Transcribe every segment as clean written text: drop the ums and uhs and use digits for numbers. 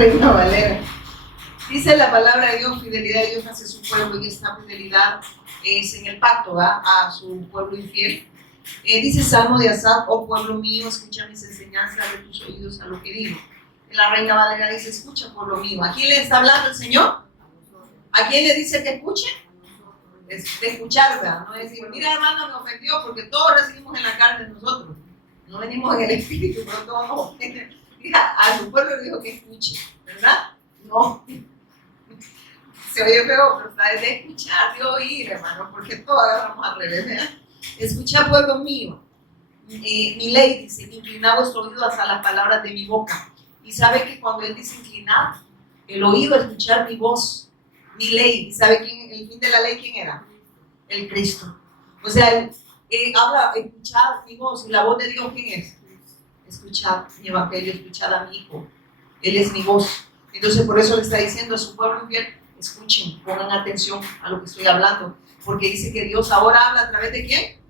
Reina Valera. Dice la palabra de Dios, fidelidad de Dios hacia su pueblo, y esta fidelidad es en el pacto, ¿va? A su pueblo infiel. Dice Salmo de Asaf: oh pueblo mío, escucha mis enseñanzas, de tus oídos a lo que digo. La Reina Valera dice: escucha, pueblo mío. ¿A quién le está hablando el Señor? ¿A quién le dice que escuche? Es de escuchar, ¿verdad? No decir, mira hermano, me ofendió, porque todos recibimos en la carne nosotros. No venimos en el espíritu, pero todos nos ofenden. Mira, a su pueblo le dijo que escuche, ¿verdad? No. Se oye feo, pero está de escuchar, de oír, hermano, porque todos agarramos al revés, ¿verdad? Escucha, pueblo mío. Mi ley dice: inclinad vuestro oído hasta las palabras de mi boca. Y sabe que cuando él dice inclinar el oído a escuchar mi voz, mi ley, ¿y sabe quién, el fin de la ley quién era? El Cristo. O sea, él habla: escuchad mi voz. ¿Y la voz de Dios quién es? Escuchad mi evangelio, escuchad a mi hijo. Él es mi voz. Entonces por eso le está diciendo a su pueblo infiel: escuchen, pongan atención a lo que estoy hablando, porque dice que Dios ahora habla a través de ¿quién?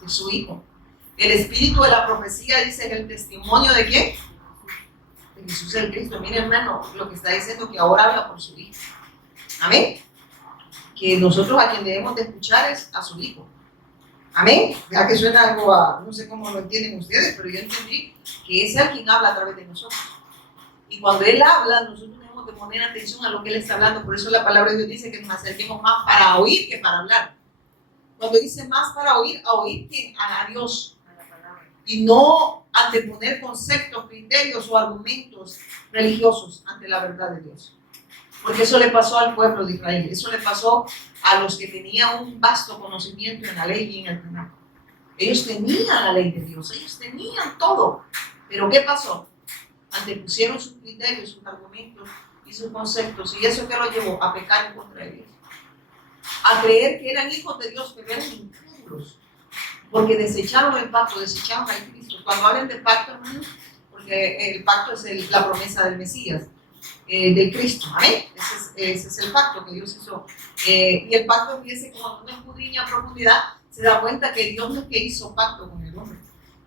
De su hijo. El espíritu de la profecía dice: es el testimonio de ¿quién? De Jesús el Cristo. Miren, hermano, lo que está diciendo, que ahora habla por su hijo. Amén. Que nosotros a quien debemos de escuchar es a su hijo. Amén. Ya que suena algo a, no sé cómo lo entienden ustedes, pero yo entendí que es Él quien habla a través de nosotros. Y cuando Él habla, nosotros tenemos que poner atención a lo que Él está hablando. Por eso la palabra de Dios dice que nos acerquemos más para oír que para hablar. Cuando dice más para oír, a oír que a Dios. Y no anteponer conceptos, criterios o argumentos religiosos ante la verdad de Dios. Porque eso le pasó al pueblo de Israel. Eso le pasó a los que tenían un vasto conocimiento en la ley y en el Tanaj. Ellos tenían la ley de Dios, ellos tenían todo. Pero ¿qué pasó? Antepusieron sus criterios, sus argumentos y sus conceptos. ¿Y eso qué lo llevó? A pecar en contra de Dios. A creer que eran hijos de Dios, pero eran incrédulos. Porque desecharon el pacto, desecharon a Cristo. Cuando hablan de pacto, hermanos, porque el pacto es la promesa del Mesías. De Cristo, amén. Ese es el pacto que Dios hizo. Y el pacto, fíjese, cuando uno escudriña a profundidad, se da cuenta que Dios no es que hizo pacto con el hombre.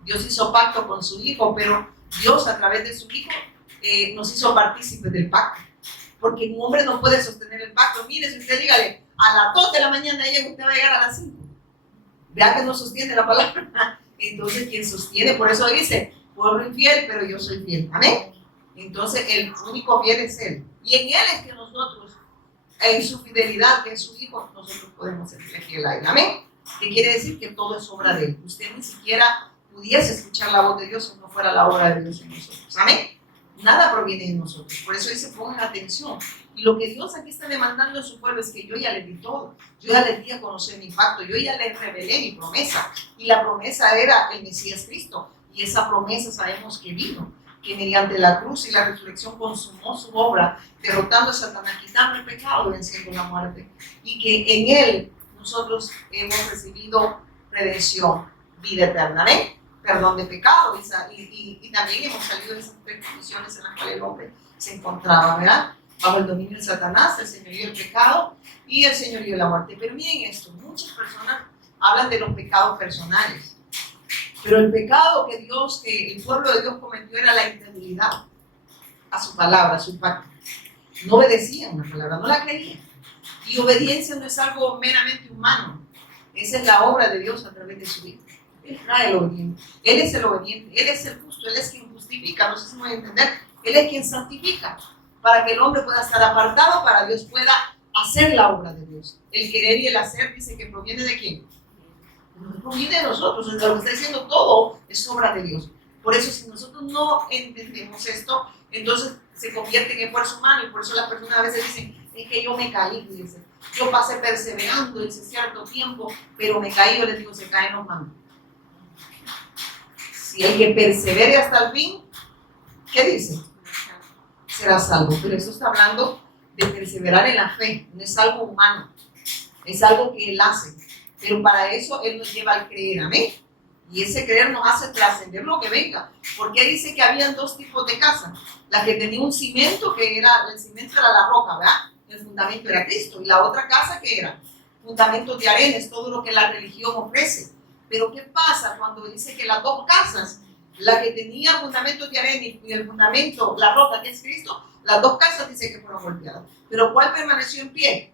Dios hizo pacto con su hijo, pero Dios a través de su hijo nos hizo partícipes del pacto. Porque un hombre no puede sostener el pacto. Mire, si usted dígale a las 2 de la mañana llega, usted va a llegar a las 5. Vea que no sostiene la palabra. Entonces, quien sostiene, por eso dice: pueblo infiel, pero yo soy fiel. Amén. Entonces el único fiel es Él. Y en Él es que nosotros, en su fidelidad, que es su hijo, nosotros podemos ser fiel a Él. Amén. ¿Qué quiere decir? Que todo es obra de Él. Usted ni siquiera pudiese escuchar la voz de Dios si no fuera la obra de Dios en nosotros. Amén. Nada proviene de nosotros. Por eso dice: pongan atención. Y lo que Dios aquí está demandando a su pueblo es que yo ya les di todo. Yo ya les di a conocer mi pacto. Yo ya les revelé mi promesa. Y la promesa era el Mesías Cristo. Y esa promesa sabemos que vino, que mediante la cruz y la resurrección consumó su obra, derrotando a Satanás, quitando el pecado y venciendo la muerte. Y que en Él nosotros hemos recibido redención, vida eterna. ¿Ven? Perdón de pecado. Y también hemos salido de esas condiciones en las cuales el hombre se encontraba, ¿verdad? Bajo el dominio de Satanás, el señorío del pecado y el señorío de la muerte. Pero miren esto, muchas personas hablan de los pecados personales. Pero el pecado que el pueblo de Dios cometió era la incredulidad a su palabra, a su pacto. No obedecían la palabra, no la creían. Y obediencia no es algo meramente humano. Esa es la obra de Dios a través de su Hijo. Él trae el obediente. Él es el obediente. Él es el justo. Él es quien justifica. No sé si me voy a entender. Él es quien santifica. Para que el hombre pueda estar apartado, para Dios pueda hacer la obra de Dios. El querer y el hacer dice que proviene de ¿quién? No proviene de nosotros. Entonces, lo que está diciendo todo es obra de Dios. Por eso, si nosotros no entendemos esto, entonces se convierte en esfuerzo humano. Y por eso las personas a veces dicen: es que yo me caí, dice. Yo pasé perseverando ese cierto tiempo, pero me caí. Yo les digo: se caen los manos. Si el que persevere hasta el fin, ¿qué dice? Será salvo. Pero esto está hablando de perseverar en la fe. No es algo humano, es algo que Él hace. Pero para eso Él nos lleva al creer. Amén. Y ese creer nos hace trascender lo que venga. Porque dice que habían dos tipos de casas. La que tenía un cimiento, que era, el cimiento era la roca, ¿verdad? El fundamento era Cristo. Y la otra casa, ¿qué era? Fundamentos de arena, es todo lo que la religión ofrece. Pero ¿qué pasa cuando dice que las dos casas, La que tenía fundamentos de arena y el fundamento, la roca que es Cristo, las dos casas dice que fueron golpeadas. Pero ¿cuál permaneció en pie?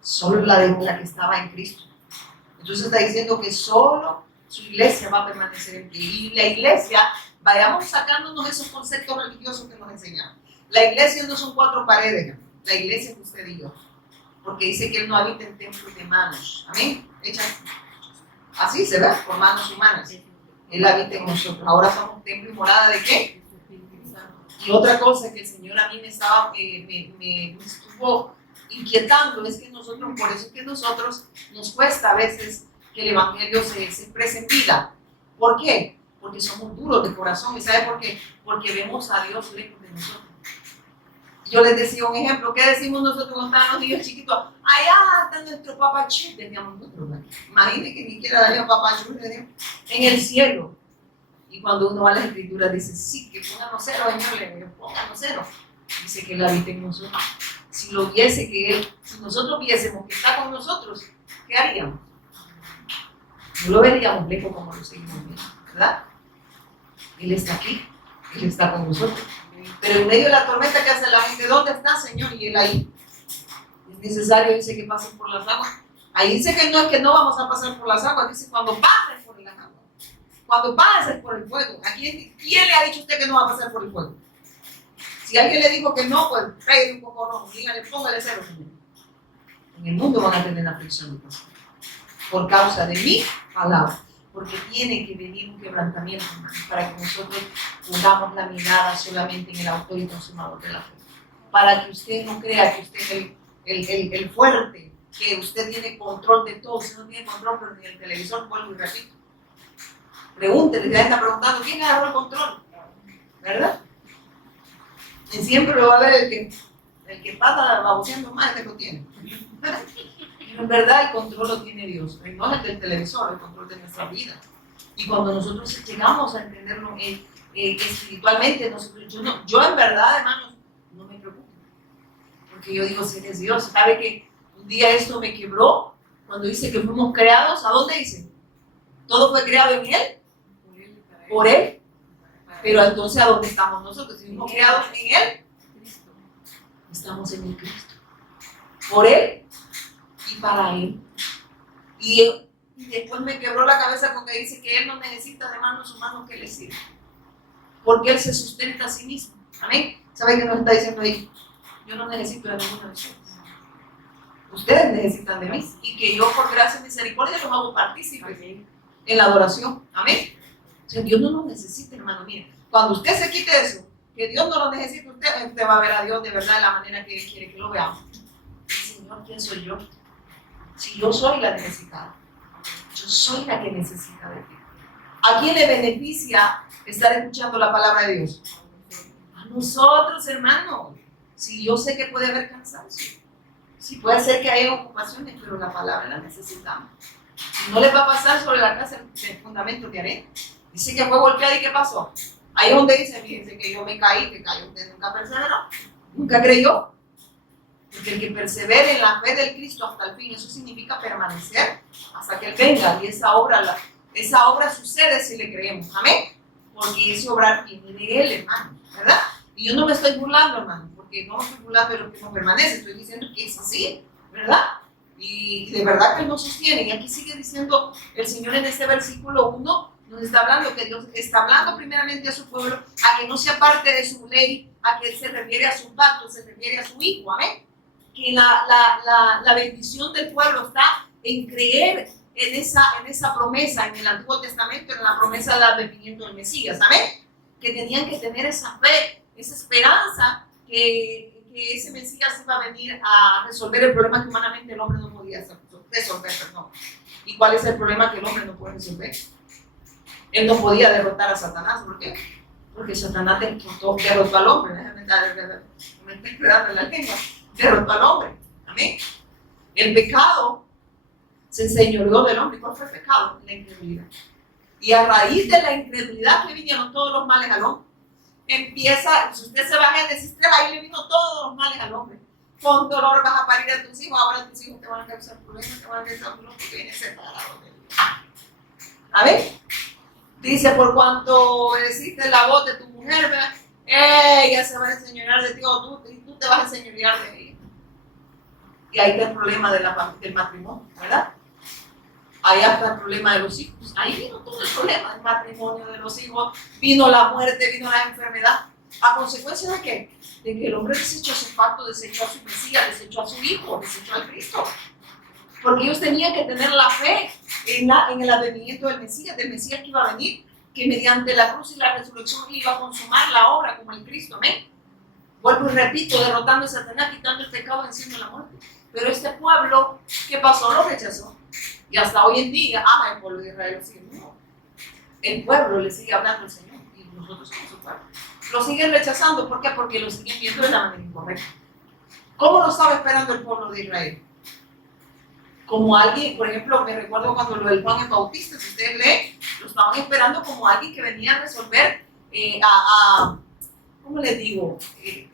Solo la que estaba en Cristo. Entonces está diciendo que solo su iglesia va a permanecer en pie. Y la iglesia, vayamos sacándonos esos conceptos religiosos que nos enseñan. La iglesia no son 4 paredes, la iglesia es usted y yo. Porque dice que Él no habita en templos de manos. Amén. Así se ve, por manos humanas. Él habita en nosotros. Ahora somos templo y morada ¿de qué? Y otra cosa que el Señor a mí me estuvo inquietando es que nosotros, por eso es que nosotros nos cuesta a veces que el Evangelio se exprese en vida. ¿Por qué? Porque somos duros de corazón. ¿Y sabe por qué? Porque vemos a Dios lejos de nosotros. Yo les decía un ejemplo. ¿Qué decimos nosotros cuando estaban los niños chiquitos? Allá está nuestro papachú. Teníamos nosotros. Imagínense que ni siquiera daño papachú en el cielo. Y cuando uno va a las escrituras dice, sí, que pónganos cero, Señor, le pónganos cero. Dice que Él habita en nosotros. Si lo viese que Él, si nosotros viésemos que está con nosotros, ¿qué haríamos? No lo veríamos lejos como lo seguimos viendo, ¿verdad? Él está aquí, Él está con nosotros. Pero en medio de la tormenta que hace la gente, ¿dónde está, Señor? Y Él ahí. Es necesario, dice, que pasen por las aguas. Ahí dice que no es que no vamos a pasar por las aguas, dice cuando pasen por las aguas. Cuando pases por el fuego. ¿Quién le ha dicho a usted que no va a pasar por el fuego? Si alguien le dijo que no, pues pegue un poco rojo, dígale, póngale cero. En el mundo van a tener aflicción por causa de mi palabra, porque tiene que venir un quebrantamiento para que nosotros pongamos la mirada solamente en el autor y consumador de la fe. Para que usted no crea que usted es el fuerte, que usted tiene control de todo. Usted no tiene control, pero ni el televisor, vuelvo y repito. Pregúntele, ya está preguntando, ¿quién agarró el control? ¿Verdad? Y siempre lo va a ver el que pasa baboseando más, que lo tiene. Pero en verdad el control lo tiene Dios, no es el del televisor, el control de nuestra vida. Y cuando nosotros llegamos a entenderlo espiritualmente, yo en verdad, hermanos, no me preocupo. Porque yo digo, si eres Dios, ¿sabe que un día esto me quebró? Cuando dice que fuimos creados, ¿a dónde dice? Todo fue creado en Él. Por Él. Pero entonces, ¿a dónde estamos nosotros? Si fuimos creados en Él, estamos en el Cristo. Por Él y para Él. Y después me quebró la cabeza porque dice que Él no necesita de manos humanos que le sirvan. Porque Él se sustenta a sí mismo. Amén. ¿Sabe qué nos está diciendo ahí? Yo no necesito de ninguno de ustedes. Ustedes necesitan de mí. Y que yo, por gracia y misericordia, los hago partícipes en la adoración. Amén. O sea, Dios no lo necesita, hermano. Mire, cuando usted se quite eso, que Dios no lo necesita, usted va a ver a Dios de verdad de la manera que Él quiere que lo veamos. Y Señor, ¿quién soy yo? Si yo soy la necesitada, yo soy la que necesita de ti. ¿A quién le beneficia estar escuchando la palabra de Dios? A nosotros, hermano. Si yo sé que puede haber cansancio, sí puede ser que haya ocupaciones, pero la palabra la necesitamos. No les va a pasar sobre la casa de fundamentos de arena. Dice que fue golpeada y ¿qué pasó? Ahí es donde dice, fíjense que yo me caí, que cayó, usted nunca perseveró, nunca creyó. Porque el que persevere en la fe del Cristo hasta el fin, eso significa permanecer hasta que Él venga. Y esa obra sucede si le creemos. Amén. Porque ese obrar viene de Él, hermano, ¿verdad? Y yo no me estoy burlando, hermano, porque no me estoy burlando de lo que no permanece. Estoy diciendo que es así, ¿verdad? Y de verdad que Él nos sostiene. Y aquí sigue diciendo el Señor en este versículo 1, nos está hablando que Dios está hablando primeramente a su pueblo, a que no sea parte de su ley, a que se refiere a su pacto, se refiere a su hijo, amén. Que la bendición del pueblo está en creer en esa promesa en el Antiguo Testamento, en la promesa del advenimiento del Mesías, amén. Que tenían que tener esa fe, esa esperanza que ese Mesías iba a venir a resolver el problema que humanamente el hombre no podía resolver. Perdón. ¿Y cuál es el problema que el hombre no puede resolver? Él no podía derrotar a Satanás. ¿Por qué? Porque Satanás derrotó al hombre. Me está enredando en la lengua. Derrotó al hombre. Amén. El pecado se enseñoreó del hombre. ¿Cuál fue el pecado? La incredulidad. Y a raíz de la incredulidad que vinieron todos los males al hombre. Empieza, si usted se va a Génesis 3, ahí le vino todos los males al hombre. Con dolor vas a parir a tus hijos, ahora tus hijos te van a causar problemas, te van a causar problemas porque vienen separados de Dios. A ver, Dice, por cuanto obedeciste la voz de tu mujer, ¿verdad? Ella se va a enseñorear de ti, o tú te vas a enseñorear de ella. Y ahí está el problema del matrimonio, ¿verdad? Ahí está el problema de los hijos. Ahí vino todo el problema del matrimonio, de los hijos. Vino la muerte, vino la enfermedad. ¿A consecuencia de qué? De que el hombre desechó su pacto, desechó a su Mesías, desechó a su hijo, desechó al Cristo. Porque ellos tenían que tener la fe en el advenimiento del Mesías que iba a venir, que mediante la cruz y la resurrección iba a consumar la obra como el Cristo. Amén. Vuelvo y repito, derrotando a Satanás, quitando el pecado, venciendo la muerte. Pero este pueblo, ¿qué pasó? Lo rechazó. Y hasta hoy en día, el pueblo de Israel lo sigue. No. El pueblo le sigue hablando al Señor y nosotros somos su pueblo. Lo siguen rechazando. ¿Por qué? Porque lo siguen viendo de la manera incorrecta. ¿Cómo lo estaba esperando el pueblo de Israel? Como alguien, por ejemplo, me recuerdo cuando lo del Juan el Bautista, si ustedes leen, lo estaban esperando como alguien que venía a resolver, ¿cómo les digo?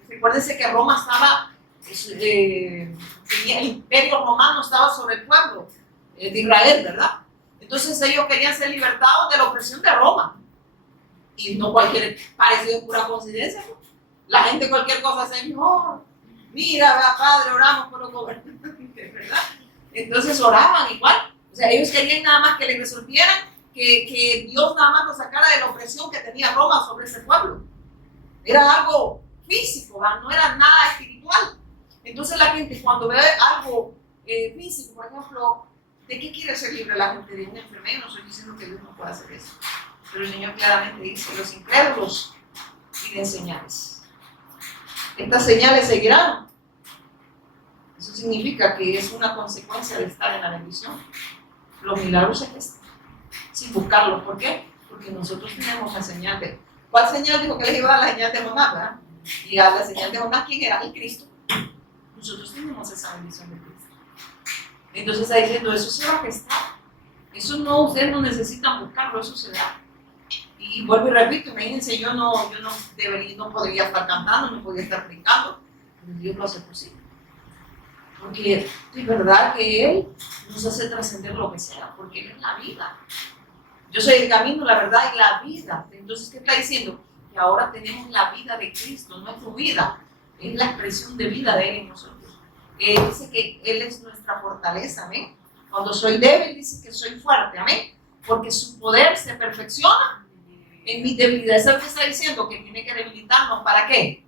Recuérdense que Roma estaba, el imperio romano estaba sobre el pueblo de Israel, ¿verdad? Entonces ellos querían ser libertados de la opresión de Roma. Y no cualquier parecido, pura coincidencia, ¿no? La gente cualquier cosa hace, no, mira, Padre, oramos por los gobernantes, ¿verdad? Entonces oraban igual. O sea, ellos querían nada más que les resolvieran, que Dios nada más los sacara de la opresión que tenía Roma sobre ese pueblo. Era algo físico, ¿verdad? No era nada espiritual. Entonces la gente cuando ve algo físico, por ejemplo, ¿de qué quiere ser libre la gente? De una enfermedad. No estoy diciendo que Dios no pueda hacer eso. Pero el Señor claramente dice, los incrédulos piden señales. Estas señales seguirán. Eso significa que es una consecuencia de estar en la bendición. Los milagros se gestan sin buscarlos. ¿Por qué? Porque nosotros tenemos la señal de... ¿Cuál señal dijo que les iba a dar? La señal de Jonás, ¿verdad? Y a la señal de Jonás, ¿quién era? El Cristo. Nosotros tenemos esa bendición de Cristo. Entonces está diciendo, eso se va a gestar. Eso no, ustedes no necesitan buscarlo, eso se da. Y vuelvo y repito, imagínense, yo no podría estar cantando, no podría estar brincando, pero Dios lo hace posible. Porque es verdad que Él nos hace trascender lo que sea, porque Él es la vida. Yo soy el camino, la verdad y la vida. Entonces, ¿qué está diciendo? Que ahora tenemos la vida de Cristo, no es tu vida, es la expresión de vida de Él en nosotros. Dice que Él es nuestra fortaleza, amén. Cuando soy débil, dice que soy fuerte, amén. Porque su poder se perfecciona en mi debilidad. ¿Sabes qué está diciendo? Que tiene que debilitarnos. ¿Para qué?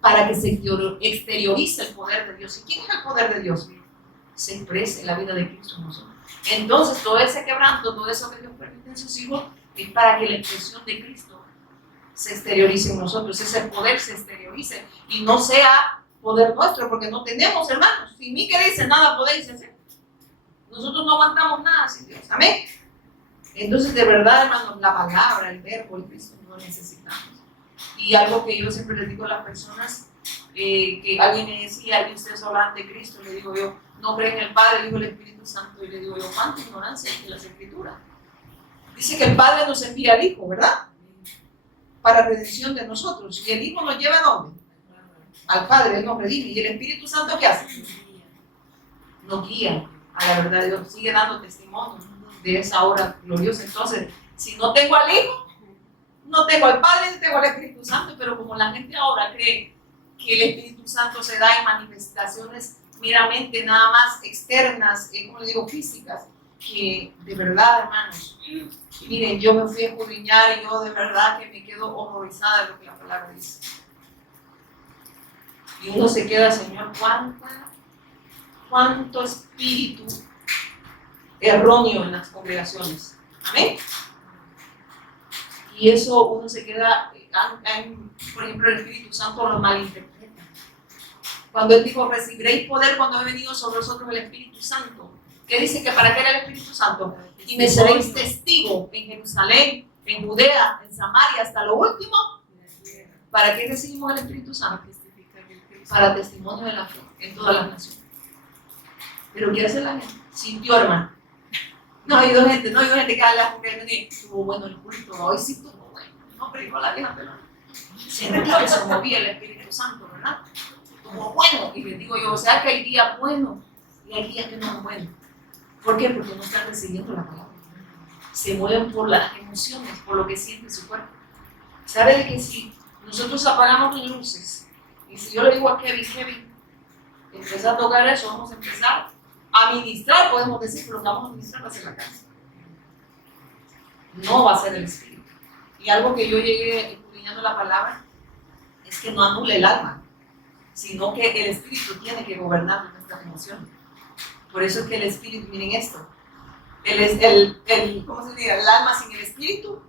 Para que se exteriorice el poder de Dios. ¿Y quién es el poder de Dios? Se exprese en la vida de Cristo en nosotros. Entonces, todo ese quebranto, todo eso que Dios permite en sus hijos, es para que la expresión de Cristo se exteriorice en nosotros. Ese poder se exteriorice y no sea poder nuestro, porque no tenemos, hermanos. Sin mí, ¿qué dice? Nada podéis hacer. Nosotros no aguantamos nada sin Dios. Amén. Entonces, de verdad, hermanos, la palabra, el verbo, el Cristo, no lo necesitamos. Y algo que yo siempre les digo a las personas, que alguien me decía, y ustedes hablan de Cristo, le digo yo, no creen en el Padre, el Hijo y el Espíritu Santo, y le digo yo, cuánta ignorancia hay en las Escrituras. Dice que el Padre nos envía al Hijo, ¿verdad? Para redención de nosotros. ¿Y el Hijo nos lleva a dónde? Al Padre, Él nos redime. ¿Y el Espíritu Santo qué hace? Nos guía a la verdad de Dios, sigue dando testimonio de esa obra gloriosa. Entonces, si no tengo al Hijo, no tengo al Padre, ni tengo al Espíritu Santo, pero como la gente ahora cree que el Espíritu Santo se da en manifestaciones meramente nada más externas, como le digo, físicas, que de verdad, hermanos, miren, yo me fui a escudriñar y yo de verdad que me quedo horrorizada de lo que la palabra dice. Y uno se queda, Señor, cuánto espíritu erróneo en las congregaciones. Amén. Y eso uno se queda, por ejemplo, el Espíritu Santo lo malinterpreta. Cuando Él dijo, recibiréis poder cuando he venido sobre vosotros el Espíritu Santo. ¿Qué dice? Que para qué era el Espíritu Santo. Y me seréis testigo en Jerusalén, en Judea, en Samaria, hasta lo último. ¿Para qué recibimos el Espíritu Santo? Para testimonio de la fe en todas las naciones. Pero ¿qué hace la gente? Sintió, hermano. No ha habido gente que habla porque estuvo bueno el culto, hoy sí estuvo bueno. No predicó la vieja pelona. Siempre que se movía el Espíritu Santo, ¿verdad? Estuvo bueno. Y les digo yo, o sea que hay días buenos y hay días que no son buenos. ¿Por qué? Porque no están recibiendo la palabra. se mueven por las emociones, por lo que siente su cuerpo. ¿Sabe de que si nosotros apagamos las luces y si yo le digo a Kevin, empieza a tocar eso, vamos a empezar a ministrar, podemos decir, pero lo que vamos a ministrar va a ser la casa. No va a ser el espíritu. Y algo que yo llegué escudriñando la palabra es que no anule el alma, sino que el espíritu tiene que gobernar nuestras emociones. Por eso es que el espíritu, miren esto, ¿cómo se dice? El alma sin el espíritu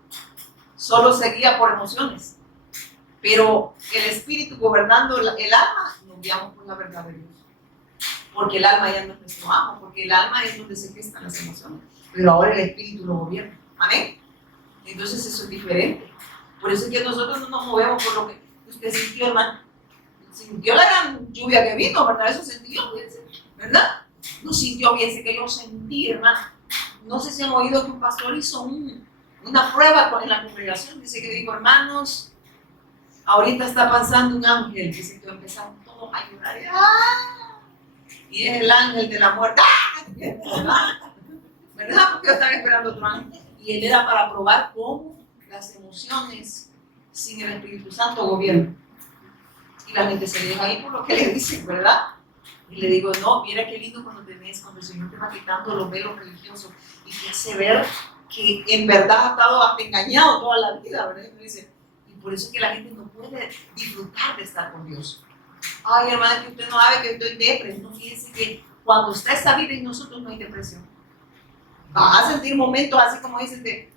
solo se guía por emociones, pero el espíritu gobernando el alma, nos guiamos por la verdad de Dios, porque el alma ya no es nuestro amo, porque el alma es donde se gestan las emociones, pero ahora el espíritu lo gobierna. Amén. Entonces eso es diferente. Por eso es que nosotros no nos movemos por lo que usted sintió, hermano. Sintió la gran lluvia que vino, ¿verdad? Eso sintió, ¿verdad? No sintió bien, sé que yo sentí, hermano. No sé si han oído que un pastor hizo una prueba en la congregación. Dice que dijo, hermanos, ahorita está pasando un ángel. Dice que empezaron todos a llorar. ¡Ah! Y es el ángel de la muerte. ¡Ah! ¿Verdad? Porque están esperando otro ángel. Y él era para probar cómo las emociones sin el Espíritu Santo gobiernan. Y la gente se deja ahí por lo que le dicen, ¿verdad? Y le digo, no, mira qué lindo cuando el Señor te va quitando los velos religiosos y te hace ver que en verdad ha estado hasta engañado toda la vida, ¿verdad? Y dice, y por eso es que la gente no puede disfrutar de estar con Dios. Ay, hermana, que usted no sabe que estoy depresión. No, fíjense que cuando usted está viva en nosotros no hay depresión. Vas a sentir momentos así como dices,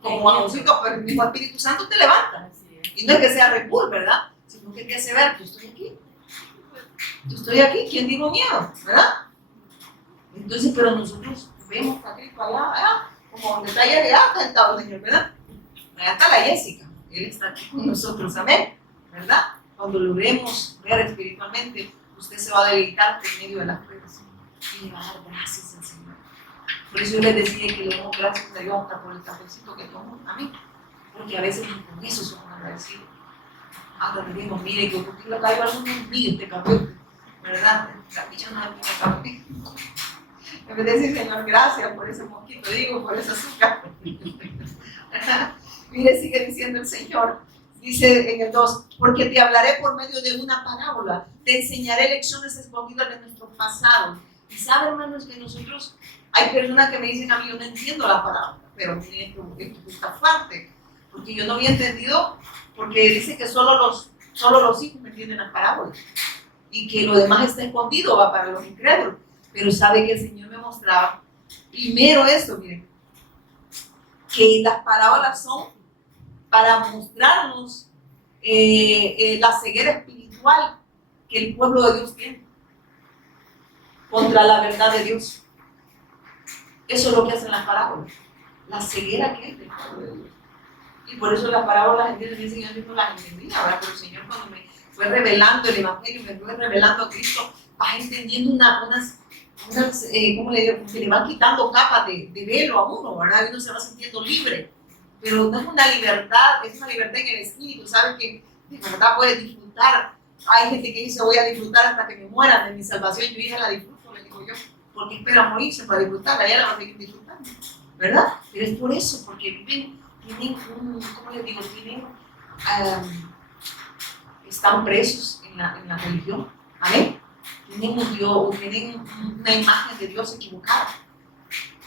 como bajoncito, pero el mismo Espíritu Santo te levanta. Y no es que sea Red Bull, ¿verdad? Sino que te hace ver, yo estoy aquí. Yo estoy aquí, ¿quién digo miedo? ¿Verdad? Entonces, pero nosotros vemos a Cristo allá, como donde está allá, está sentado el Señor, ¿verdad? Allá está la Jessica, Él está aquí con nosotros, amén, ¿verdad? Cuando logremos ver espiritualmente, usted se va a deleitar en medio de las pruebas y le va a dar gracias al Señor. Por eso yo les decía que le damos gracias a Dios hasta por el cafecito que tomo, amén, porque a veces con eso somos agradecidos. Hasta le digo, mire, que porque le caigo algo en mí este café, ¿verdad? La picha no me café. En vez de decir, Señor, gracias por ese mosquito, digo, por ese azúcar. Mire, sigue diciendo el Señor, dice en el 2, porque te hablaré por medio de una parábola, te enseñaré lecciones escondidas de nuestro pasado. Y sabe, hermanos, que nosotros, hay personas que me dicen a mí, yo no entiendo la parábola, pero mire, esto está fuerte, porque yo no había entendido, porque dice que solo los hijos me entienden las parábolas, y que lo demás está escondido, va para los incrédulos. Pero sabe que el Señor me mostraba, primero esto, miren, que las parábolas son para mostrarnos la ceguera espiritual que el pueblo de Dios tiene contra la verdad de Dios. Eso es lo que hacen las parábolas, la ceguera que es del pueblo de Dios. Y por eso las parábolas, gente me dice, yo no las entendía, ¿verdad? Pero el Señor cuando me fue revelando el Evangelio, me fue revelando a Cristo, vas entendiendo unas ¿cómo le digo? Que le van quitando capas de velo a uno, ¿verdad? Y uno se va sintiendo libre. Pero no es una libertad, es una libertad en el espíritu, ¿sabes? Que de verdad puedes disfrutar. Hay gente que dice, voy a disfrutar hasta que me muera de mi salvación. Yo ya la disfruto, le digo yo, porque espera morirse para disfrutarla, ya la va a seguir disfrutando, ¿verdad? Pero es por eso, porque tienen ¿cómo les digo? Están presos en la religión, ¿amén? Tienen un Dios, tienen una imagen de Dios equivocada.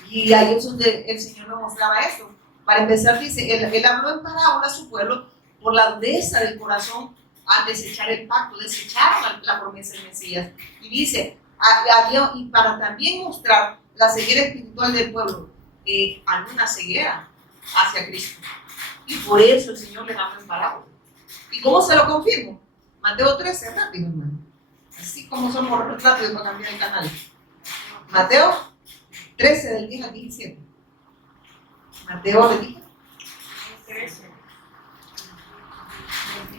Y ahí es donde el Señor nos mostraba esto. Para empezar, dice, él habló en parábola a su pueblo por la dureza del corazón al desechar el pacto, desecharon la promesa del Mesías. Y dice, y para también mostrar la ceguera espiritual del pueblo, alguna ceguera hacia Cristo. Y por eso el Señor les habló en parábola. ¿Y cómo se lo confirmo? Mateo 13, rápido, hermano. Así como somos rápidos para cambiar el canal. Mateo 13, del 10 al 17. Mateo, le dije. 13.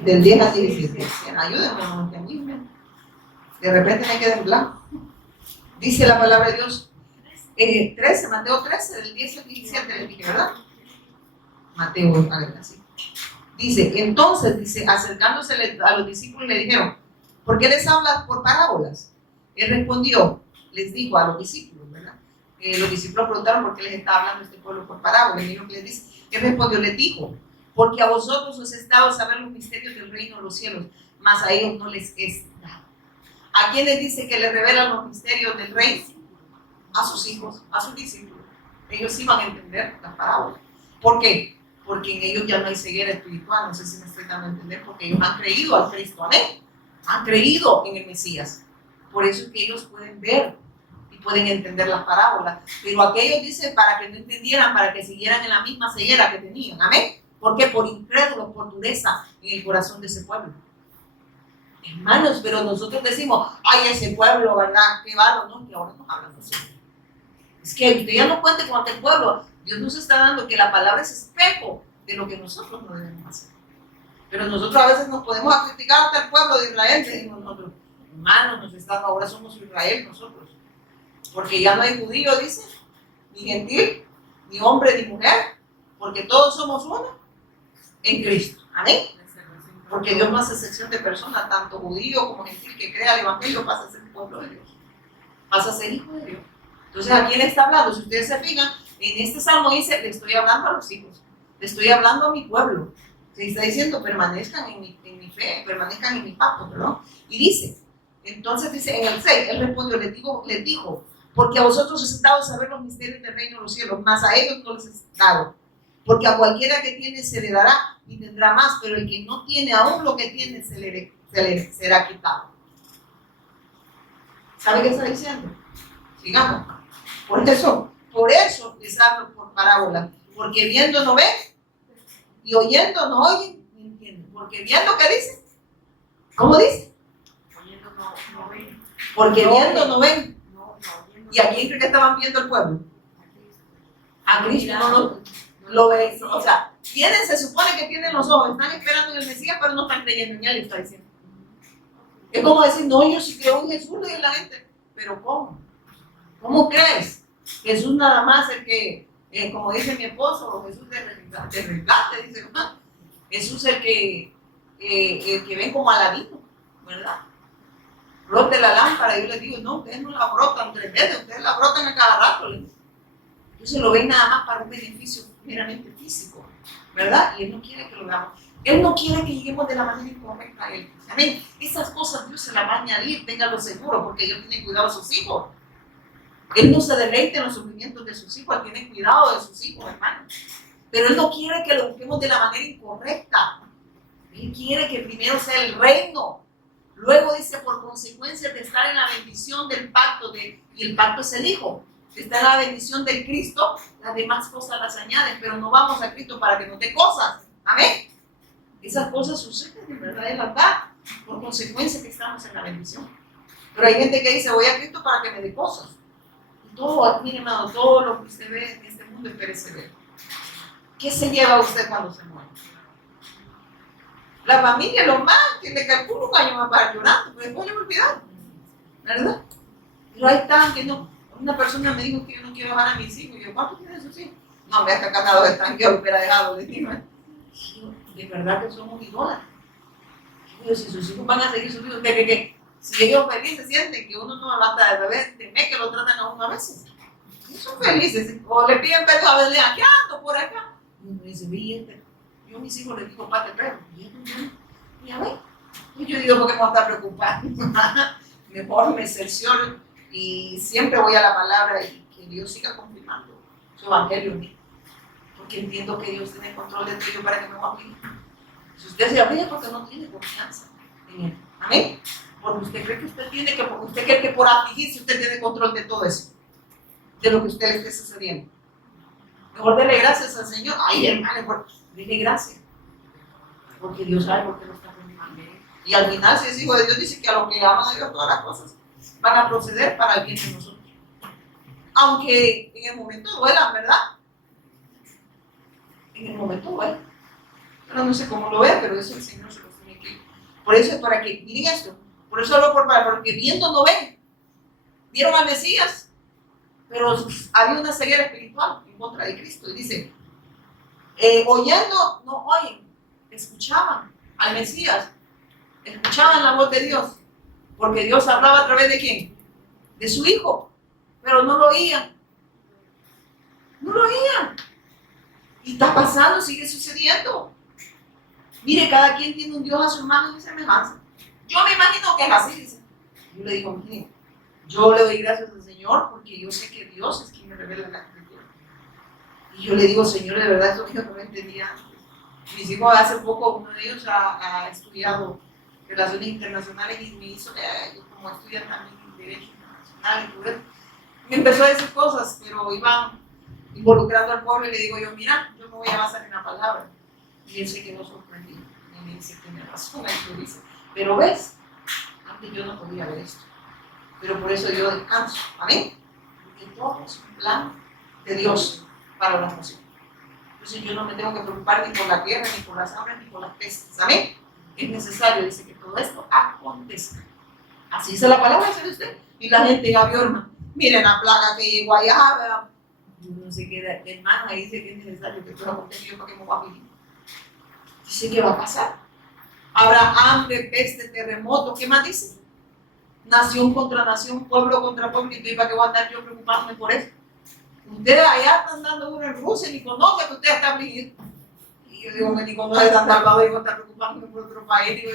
Del 10 al 17. Ayúdenme, que a mí de repente me queda en blanco. Dice la palabra de Dios. 13, Mateo 13, del 10 al 17, le dije, ¿verdad? Mateo, así. Dice, entonces, acercándose a los discípulos le dijeron, ¿por qué les hablas por parábolas? Él respondió, les dijo a los discípulos, ¿verdad? los discípulos preguntaron por qué les estaba hablando este pueblo por parábola. Y lo que les dice, ¿qué respondió? Les dijo, porque a vosotros os es dado saber los misterios del reino de los cielos, mas a ellos no les es dado. ¿A quién les dice que les revelan los misterios del reino? A sus hijos, a sus discípulos. Ellos iban a entender las parábolas. ¿Por qué? Porque en ellos ya no hay ceguera espiritual, no sé si me estoy dando a entender, porque ellos han creído al Cristo, amén. Han creído en el Mesías. Por eso es que ellos pueden ver y pueden entender las parábolas. Pero aquellos dicen para que no entendieran, para que siguieran en la misma ceguera que tenían, amén. ¿Por qué? Por incrédulos, por dureza en el corazón de ese pueblo. Hermanos, pero nosotros decimos, ay, ese pueblo, ¿verdad? Qué bárbaro, no, que ahora nos hablan así. Es que usted ya no cuente con aquel pueblo. Dios nos está dando que la palabra es espejo de lo que nosotros no debemos hacer. Pero nosotros a veces nos podemos criticar hasta el pueblo de Israel, decimos nosotros, hermanos, ahora somos Israel nosotros. Porque ya no hay judío, dice, ni gentil, ni hombre, ni mujer, porque todos somos uno en Cristo. Amén. Porque Dios no hace excepción de personas, tanto judío como gentil que crea el evangelio pasa a ser pueblo de Dios, pasa a ser hijo de Dios. Entonces, ¿a quién le está hablando? Si ustedes se fijan, en este salmo dice, le estoy hablando a los hijos, le estoy hablando a mi pueblo. Se está diciendo, permanezcan en mi fe, permanezcan en mi pacto, perdón. Y dice, entonces dice en el 6, él respondió, les dijo, porque a vosotros os es dado saber los misterios del reino de los cielos, mas a ellos no les es dado. Porque a cualquiera que tiene se le dará y tendrá más, pero el que no tiene aún lo que tiene se le será quitado. ¿Sabe qué está diciendo? Sigamos. Por eso les hablo por parábola. Porque viendo no ven, y oyendo no oyen, ni entienden. Porque viendo, ¿qué dice? ¿Cómo dice? Oyendo no ven. Porque viendo no ven. ¿Y a quién cree que estaban viendo el pueblo? A Cristo no lo ven. O sea, se supone que tienen los ojos, están esperando en el Mesías, pero no están creyendo en él, está diciendo. Es como decir, no, yo sí creo en Jesús, le dice la gente. Pero ¿cómo? ¿Cómo crees? Jesús nada más el que, como dice mi esposo, Jesús de rescate, dice, ¿no? Jesús el que ven como Aladino, ¿verdad? Brote la lámpara, yo les digo, no, ustedes no la brotan 3 veces, ustedes la brotan a cada rato. Entonces lo ven nada más para un beneficio meramente físico, ¿verdad? Y Él no quiere que lo hagamos. Él no quiere que lleguemos de la manera incorrecta a Él. Amén. Esas cosas Dios se las va a añadir, ténganlo seguro, porque Dios tiene cuidado de sus hijos. Él no se deleita en los sufrimientos de sus hijos, Él tiene cuidado de sus hijos, hermano. Pero Él no quiere que lo busquemos de la manera incorrecta. Él quiere que primero sea el reino. Luego dice, por consecuencia de estar en la bendición del pacto, y el pacto es el Hijo, de estar en la bendición del Cristo, las demás cosas las añaden, pero no vamos a Cristo para que nos dé cosas. Amén. Esas cosas suceden de verdad, es verdad, por consecuencia que estamos en la bendición. Pero hay gente que dice, voy a Cristo para que me dé cosas. Y todo, mi hermano, todo lo que usted ve en este mundo es perecedero. ¿Qué se lleva usted cuando se muere? La familia, lo más, que le calculo un año más para llorando, pero después le voy a olvidar, ¿verdad? Pero ahí están, que no. Una persona me dijo que yo no quiero dejar a mis hijos. Y yo, ¿cuántos tienes sus hijos? No, me ha casado de extranjero, hubiera dejado de irme. De verdad que somos idólatras. Si sus hijos van a seguir sus hijos, que si ellos felices sienten que uno no levanta de bebé, teme que lo tratan a uno a veces. Ellos son felices. O le piden perro a veces, aquí ando, por acá. Y uno dice, yo a mis hijos les digo, pate perro. Y a ver. Y yo digo, ¿por qué me voy a estar preocupando? Mejor me cercioro y siempre voy a la palabra y que Dios siga confirmando su evangelio en mí. Porque entiendo que Dios tiene control de todo para que me bautice. Si usted se abre, porque no tiene confianza en Él. Amén. Porque usted cree que usted cree que por afligirse usted tiene control de todo eso, de lo que usted le esté sucediendo. Mejor dele gracias al Señor. Ay, hermano, dile gracias. Porque Dios sabe por qué lo está confirmando. Y al final, si es hijo de Dios, dice que a los que aman a Dios todas las cosas van a proceder para el bien de nosotros. Aunque en el momento duelan, ¿verdad? En el momento duelan. Pero no sé cómo lo ve, pero eso el Señor se lo tiene que. Por eso es para que, miren esto, por eso hablo porque viendo no ven. Vieron al Mesías, pero había una ceguera espiritual en contra de Cristo. Y dice, oyendo no oyen, escuchaban al Mesías, escuchaban la voz de Dios, porque Dios hablaba a través de ¿quién? De su Hijo, pero no lo oían. No lo oían. Y está pasando, sigue sucediendo. Mire, cada quien tiene un Dios a su mano y semejanza. Yo me imagino que es así, dice. Yo le digo, mire, yo le doy gracias al Señor porque yo sé que Dios es quien me revela la escritura. Y yo le digo, Señor, de verdad, esto yo no lo entendía antes. Mis hijos hace poco, uno de ellos ha estudiado Relaciones Internacionales y me hizo, como estudian también Derecho Internacional y todo eso, me empezó a decir cosas, pero iban involucrando al pueblo y le digo yo, mira, yo me voy a basar en la palabra. Y él se quedó sorprendido. Y me dice, tiene razón, él dice, pero ves, antes yo no podía ver esto. Pero por eso yo descanso. Amén. Porque todo es un plan de Dios para la nación. Entonces yo no me tengo que preocupar ni por la tierra, ni por las hambre, ni por las pestes. Amén. Es necesario, dice, que todo esto acontezca. Así dice la palabra, ¿sabe usted? Y la gente Gaviorma, miren la plaga que llegó allá, no sé qué, hermano, ahí dice que es necesario que todo acontezca, yo para que me voy a vivir. Dice que va a pasar. Habrá hambre, peste, terremoto, ¿qué más dice? Nación contra nación, pueblo contra pueblo, y para qué voy a andar yo preocupándome por eso. Ustedes allá están dando uno en Rusia, ni conoce que ustedes están viviendo. Y yo digo que ni conoce San Salvador, digo, está preocupándome por otro país, digo,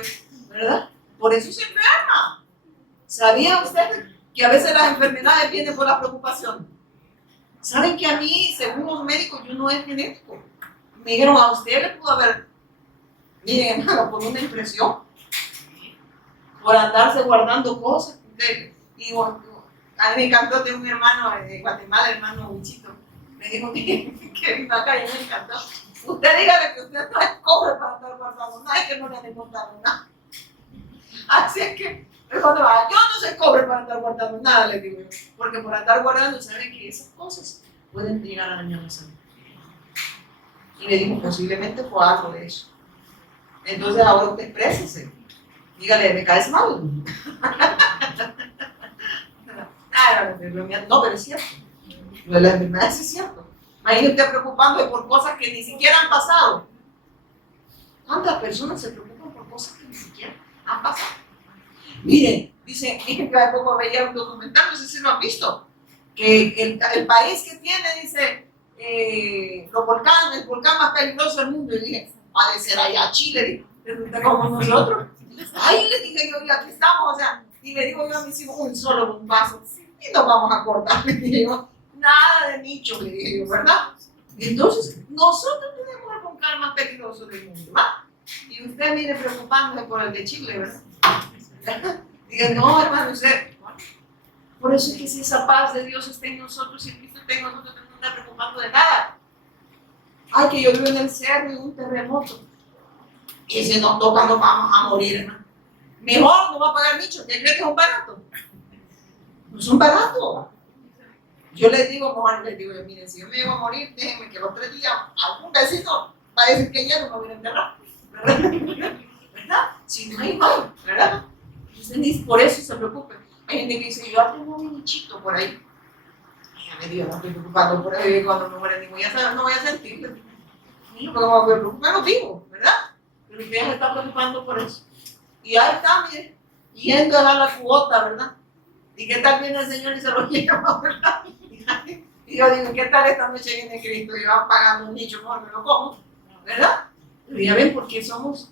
¿verdad? Por eso se enferma. ¿Sabía usted que a veces las enfermedades vienen por la preocupación? ¿Saben que a mí, según los médicos, yo no es genético? Me dijeron, a usted le pudo haber, miren hermano, por una impresión, por andarse guardando cosas. Y bueno, a mí me encantó de un hermano de Guatemala, hermano Wichito, me dijo que vino acá y me encantó. Usted dígale que usted no es cobre para andar guardando nada, es que no le han demostrado nada. Así es que, cuando va, yo no soy cobre para andar guardando nada, le digo yo, porque por andar guardando, saben que esas cosas pueden llegar a dañar la salud. Y le digo, posiblemente fue algo de eso. Entonces ahora usted exprésese. Dígale, me caes mal. No, pero es cierto. Lo de las enfermedades es cierto. Imagínate usted preocupándose por cosas que ni siquiera han pasado. ¿Cuántas personas se preocupan por cosas que ni siquiera han pasado? Miren, dicen que hace poco veía un documental, no sé si lo han visto, que el país que tiene, dice, el volcán más peligroso del mundo. Y dije, ha de ser allá Chile, como nosotros. Ay, le dije yo, y aquí estamos, o sea, y le digo yo a mis hijos, un solo bombazo, y nos vamos a cortar, le dije yo, nada de nicho, le dije yo, ¿verdad? Entonces, nosotros tenemos el volcán más peligroso del mundo, ¿verdad? Y usted viene preocupándose por el de Chile, ¿verdad? Diga, no, hermano, usted, por eso es que si esa paz de Dios está en nosotros, si Cristo está en nosotros, no está preocupando de nada. Ay, que yo vivo en el cerro y un terremoto. Y si nos toca, nos vamos a morir, hermano. Mejor no va a pagar nicho. ¿Qué cree que es un barato? No es un barato. Yo les digo, mejor les digo, miren, si yo me llevo a morir, déjenme que los 3 días algún vecino va a decir que ya no me voy a enterrar. ¿Verdad? Si no hay mal, ¿verdad? Entonces, por eso se preocupen. Hay gente que dice, yo tengo un nichito por ahí. Ya me digo, no estoy preocupando por ahí, cuando me muera ni voy a saber, no voy a sentir. Porque como me preocupa, no vivo, ¿verdad? Pero ustedes se están preocupando por eso. Y ahí está, miren, yendo a dar la cuota, ¿verdad? ¿Y qué tal viene el Señor y se lo lleva, verdad? Y yo digo, ¿qué tal esta noche viene Cristo y va pagando un nicho, mejor me lo como, ¿verdad? Pero ya ven, porque somos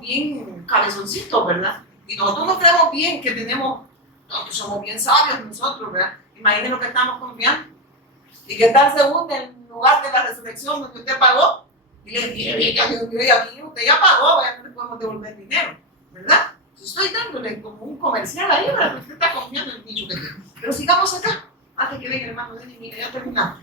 bien cabezoncitos, ¿verdad? Y nosotros nos creemos bien, que nosotros somos bien sabios nosotros, ¿verdad? Imaginen lo que estamos confiando. ¿Y qué tal se hunde en lugar de la resurrección donde usted pagó? Y le dije, aquí usted ya pagó, no le podemos devolver dinero, ¿verdad? Yo estoy dándole como un comercial ahí, ¿verdad? Usted está confiando en el nicho que tiene. Pero sigamos acá, antes que venga el hermano de mira, ya terminamos.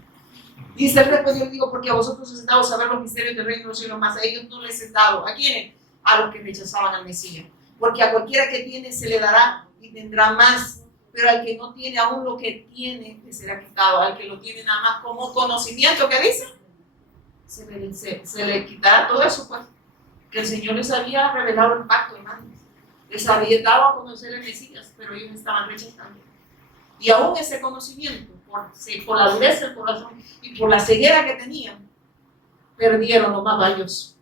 Dice el rey, pues yo le digo, porque a vosotros os he dado saber los misterios del reino de los cielos, más a ellos no les he dado. ¿A quiénes? A los que rechazaban al Mesías. Porque a cualquiera que tiene se le dará y tendrá más. Pero al que no tiene aún lo que tiene, le será quitado. Al que lo tiene nada más como conocimiento, ¿qué dice? Se le quitará todo eso, pues. Que el Señor les había revelado el pacto, hermanos. Les había dado a conocer el Mesías, pero ellos estaban rechazando. Y aún ese conocimiento, por la dureza del corazón y por la ceguera que tenían, perdieron lo más valioso.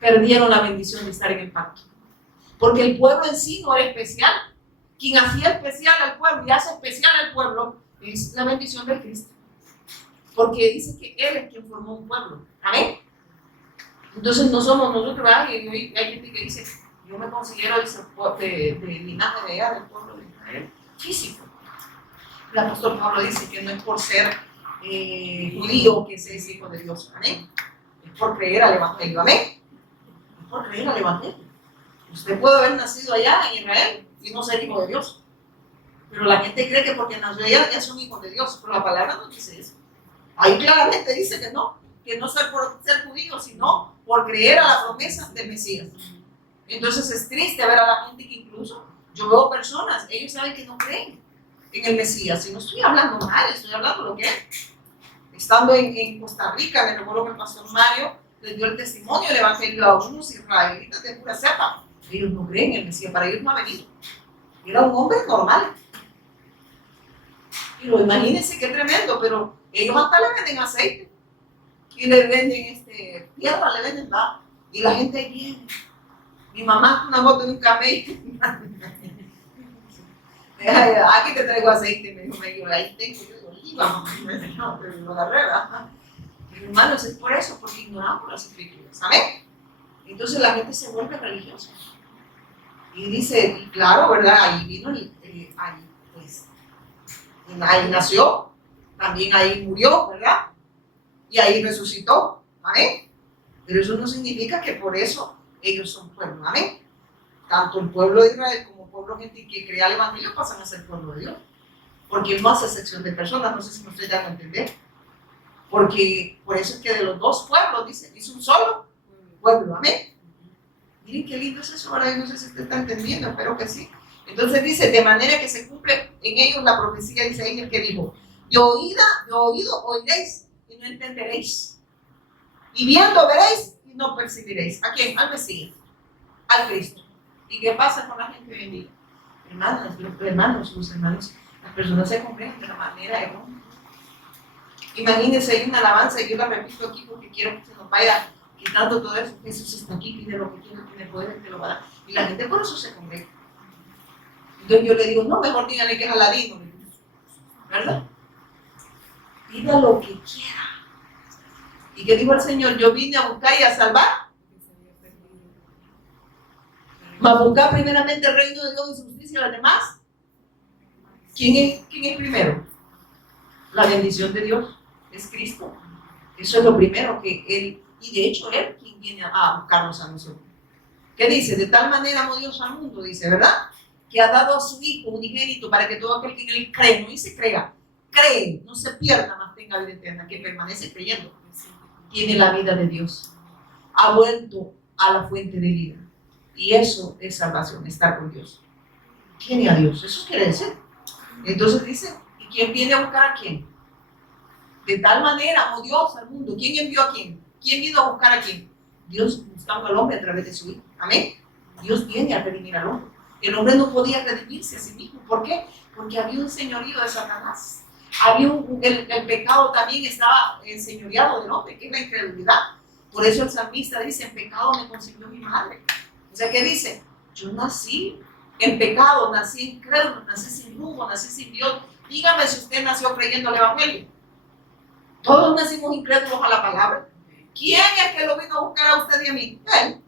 Perdieron la bendición de estar en el pacto. Porque el pueblo en sí no era especial. Quien hacía especial al pueblo y hace especial al pueblo es la bendición de Cristo. porque dice que Él es quien formó un pueblo. Amén. Entonces no somos nosotros, ¿verdad? Y hay gente que dice, yo me considero de linaje de allá, del pueblo de Israel, físico. El apóstol Pablo dice que no es por ser judío que se es hijo de Dios. Amén. Es por creer al Evangelio. Amén. Es por creer al Evangelio. Usted puede haber nacido allá en Israel y no ser hijo de Dios. Pero la gente cree que porque nació allá ya es un hijo de Dios. Pero la palabra no dice eso. Ahí claramente dice que no ser por ser judío, sino por creer a la promesa del Mesías. Entonces es triste ver a la gente que incluso yo veo personas, ellos saben que no creen en el Mesías. Y no estoy hablando mal, estoy hablando lo que es. Estando en Costa Rica, me recuerdo que el pastor Mario les dio el testimonio del Evangelio a unos israelitas de pura cepa. Ellos no creen en el Mesías, para ellos no ha venido. Era un hombre normal. Pero imagínense qué tremendo, pero ellos hasta le venden aceite y le venden tierra, le venden nada. Y la gente viene. Mi mamá una foto de un camello. Aquí te traigo aceite, me dijo, ahí tengo, yo digo, oliva, no, pero lo agarré, ¿verdad? Pero hermanos, es por eso, porque ignoramos las escrituras, ¿amén? Entonces la gente se vuelve religiosa. Y dice, y claro, ¿verdad? Ahí vino, ahí, pues, ahí nació, también ahí murió, ¿verdad? Y ahí resucitó, ¿amén? Pero eso no significa que por eso ellos son pueblo, ¿amén? Tanto el pueblo de Israel como el pueblo gentil que crea el Evangelio pasan a ser pueblo de Dios. Porque Él no hace excepción de personas, no sé si me estoy dando a entender. Porque por eso es que de los dos pueblos, dice un solo pueblo, ¿amén? Miren qué lindo es eso, ahora no sé si usted está entendiendo, espero que sí. Entonces dice, de manera que se cumple en ellos la profecía, dice ahí el que dijo, de oído oiréis y no entenderéis. Y viendo veréis y no percibiréis. ¿A quién? Al Mesías, al Cristo. ¿Y qué pasa con la gente hoy en día? Los hermanos, las personas se comprenden de la manera errónea. Imagínense, hay una alabanza y yo la repito aquí porque quiero que se nos vaya quitando todo eso. Jesús está aquí, pide lo que quiera, tiene poder, te lo va a dar. Y la gente por eso se congrega. Entonces yo le digo, no, mejor díganle que es Aladino, ¿verdad? Pida lo que quiera. ¿Y qué dijo el Señor? Yo vine a buscar y a salvar. Mas buscar primeramente el reino de Dios y su justicia y las demás. ¿Quién es primero? La bendición de Dios es Cristo. Eso es lo primero que Él, y de hecho Él quien viene a buscarnos a nosotros. ¿Qué dice? De tal manera amó Dios al mundo, dice, ¿verdad? Que ha dado a su Hijo unigénito para que todo aquel que en Él cree, no dice crea, cree, no se pierda, más tenga vida eterna, que permanece creyendo, tiene la vida de Dios. Ha vuelto a la fuente de vida. Y eso es salvación, estar con Dios. Tiene a Dios, eso quiere decir. Entonces dice, ¿y quién viene a buscar a quién? De tal manera amó Dios al mundo. ¿Quién envió a quién? ¿Quién vino a buscar a quién? Dios buscando al hombre a través de su Hijo. Amén. Dios viene a redimir al hombre. El hombre no podía redimirse a sí mismo. ¿Por qué? Porque había un señorío de Satanás. El pecado también estaba enseñoreado del hombre, que es la incredulidad. Por eso el salmista dice, en pecado me concibió mi madre. O sea, ¿qué dice? Yo nací en pecado, nací incrédulo, nací sin rumbo, nací sin Dios. Dígame si usted nació creyendo el Evangelio. Todos nacimos incrédulos a la palabra. ¿Quién es que lo vino a buscar a usted y a mí? Él.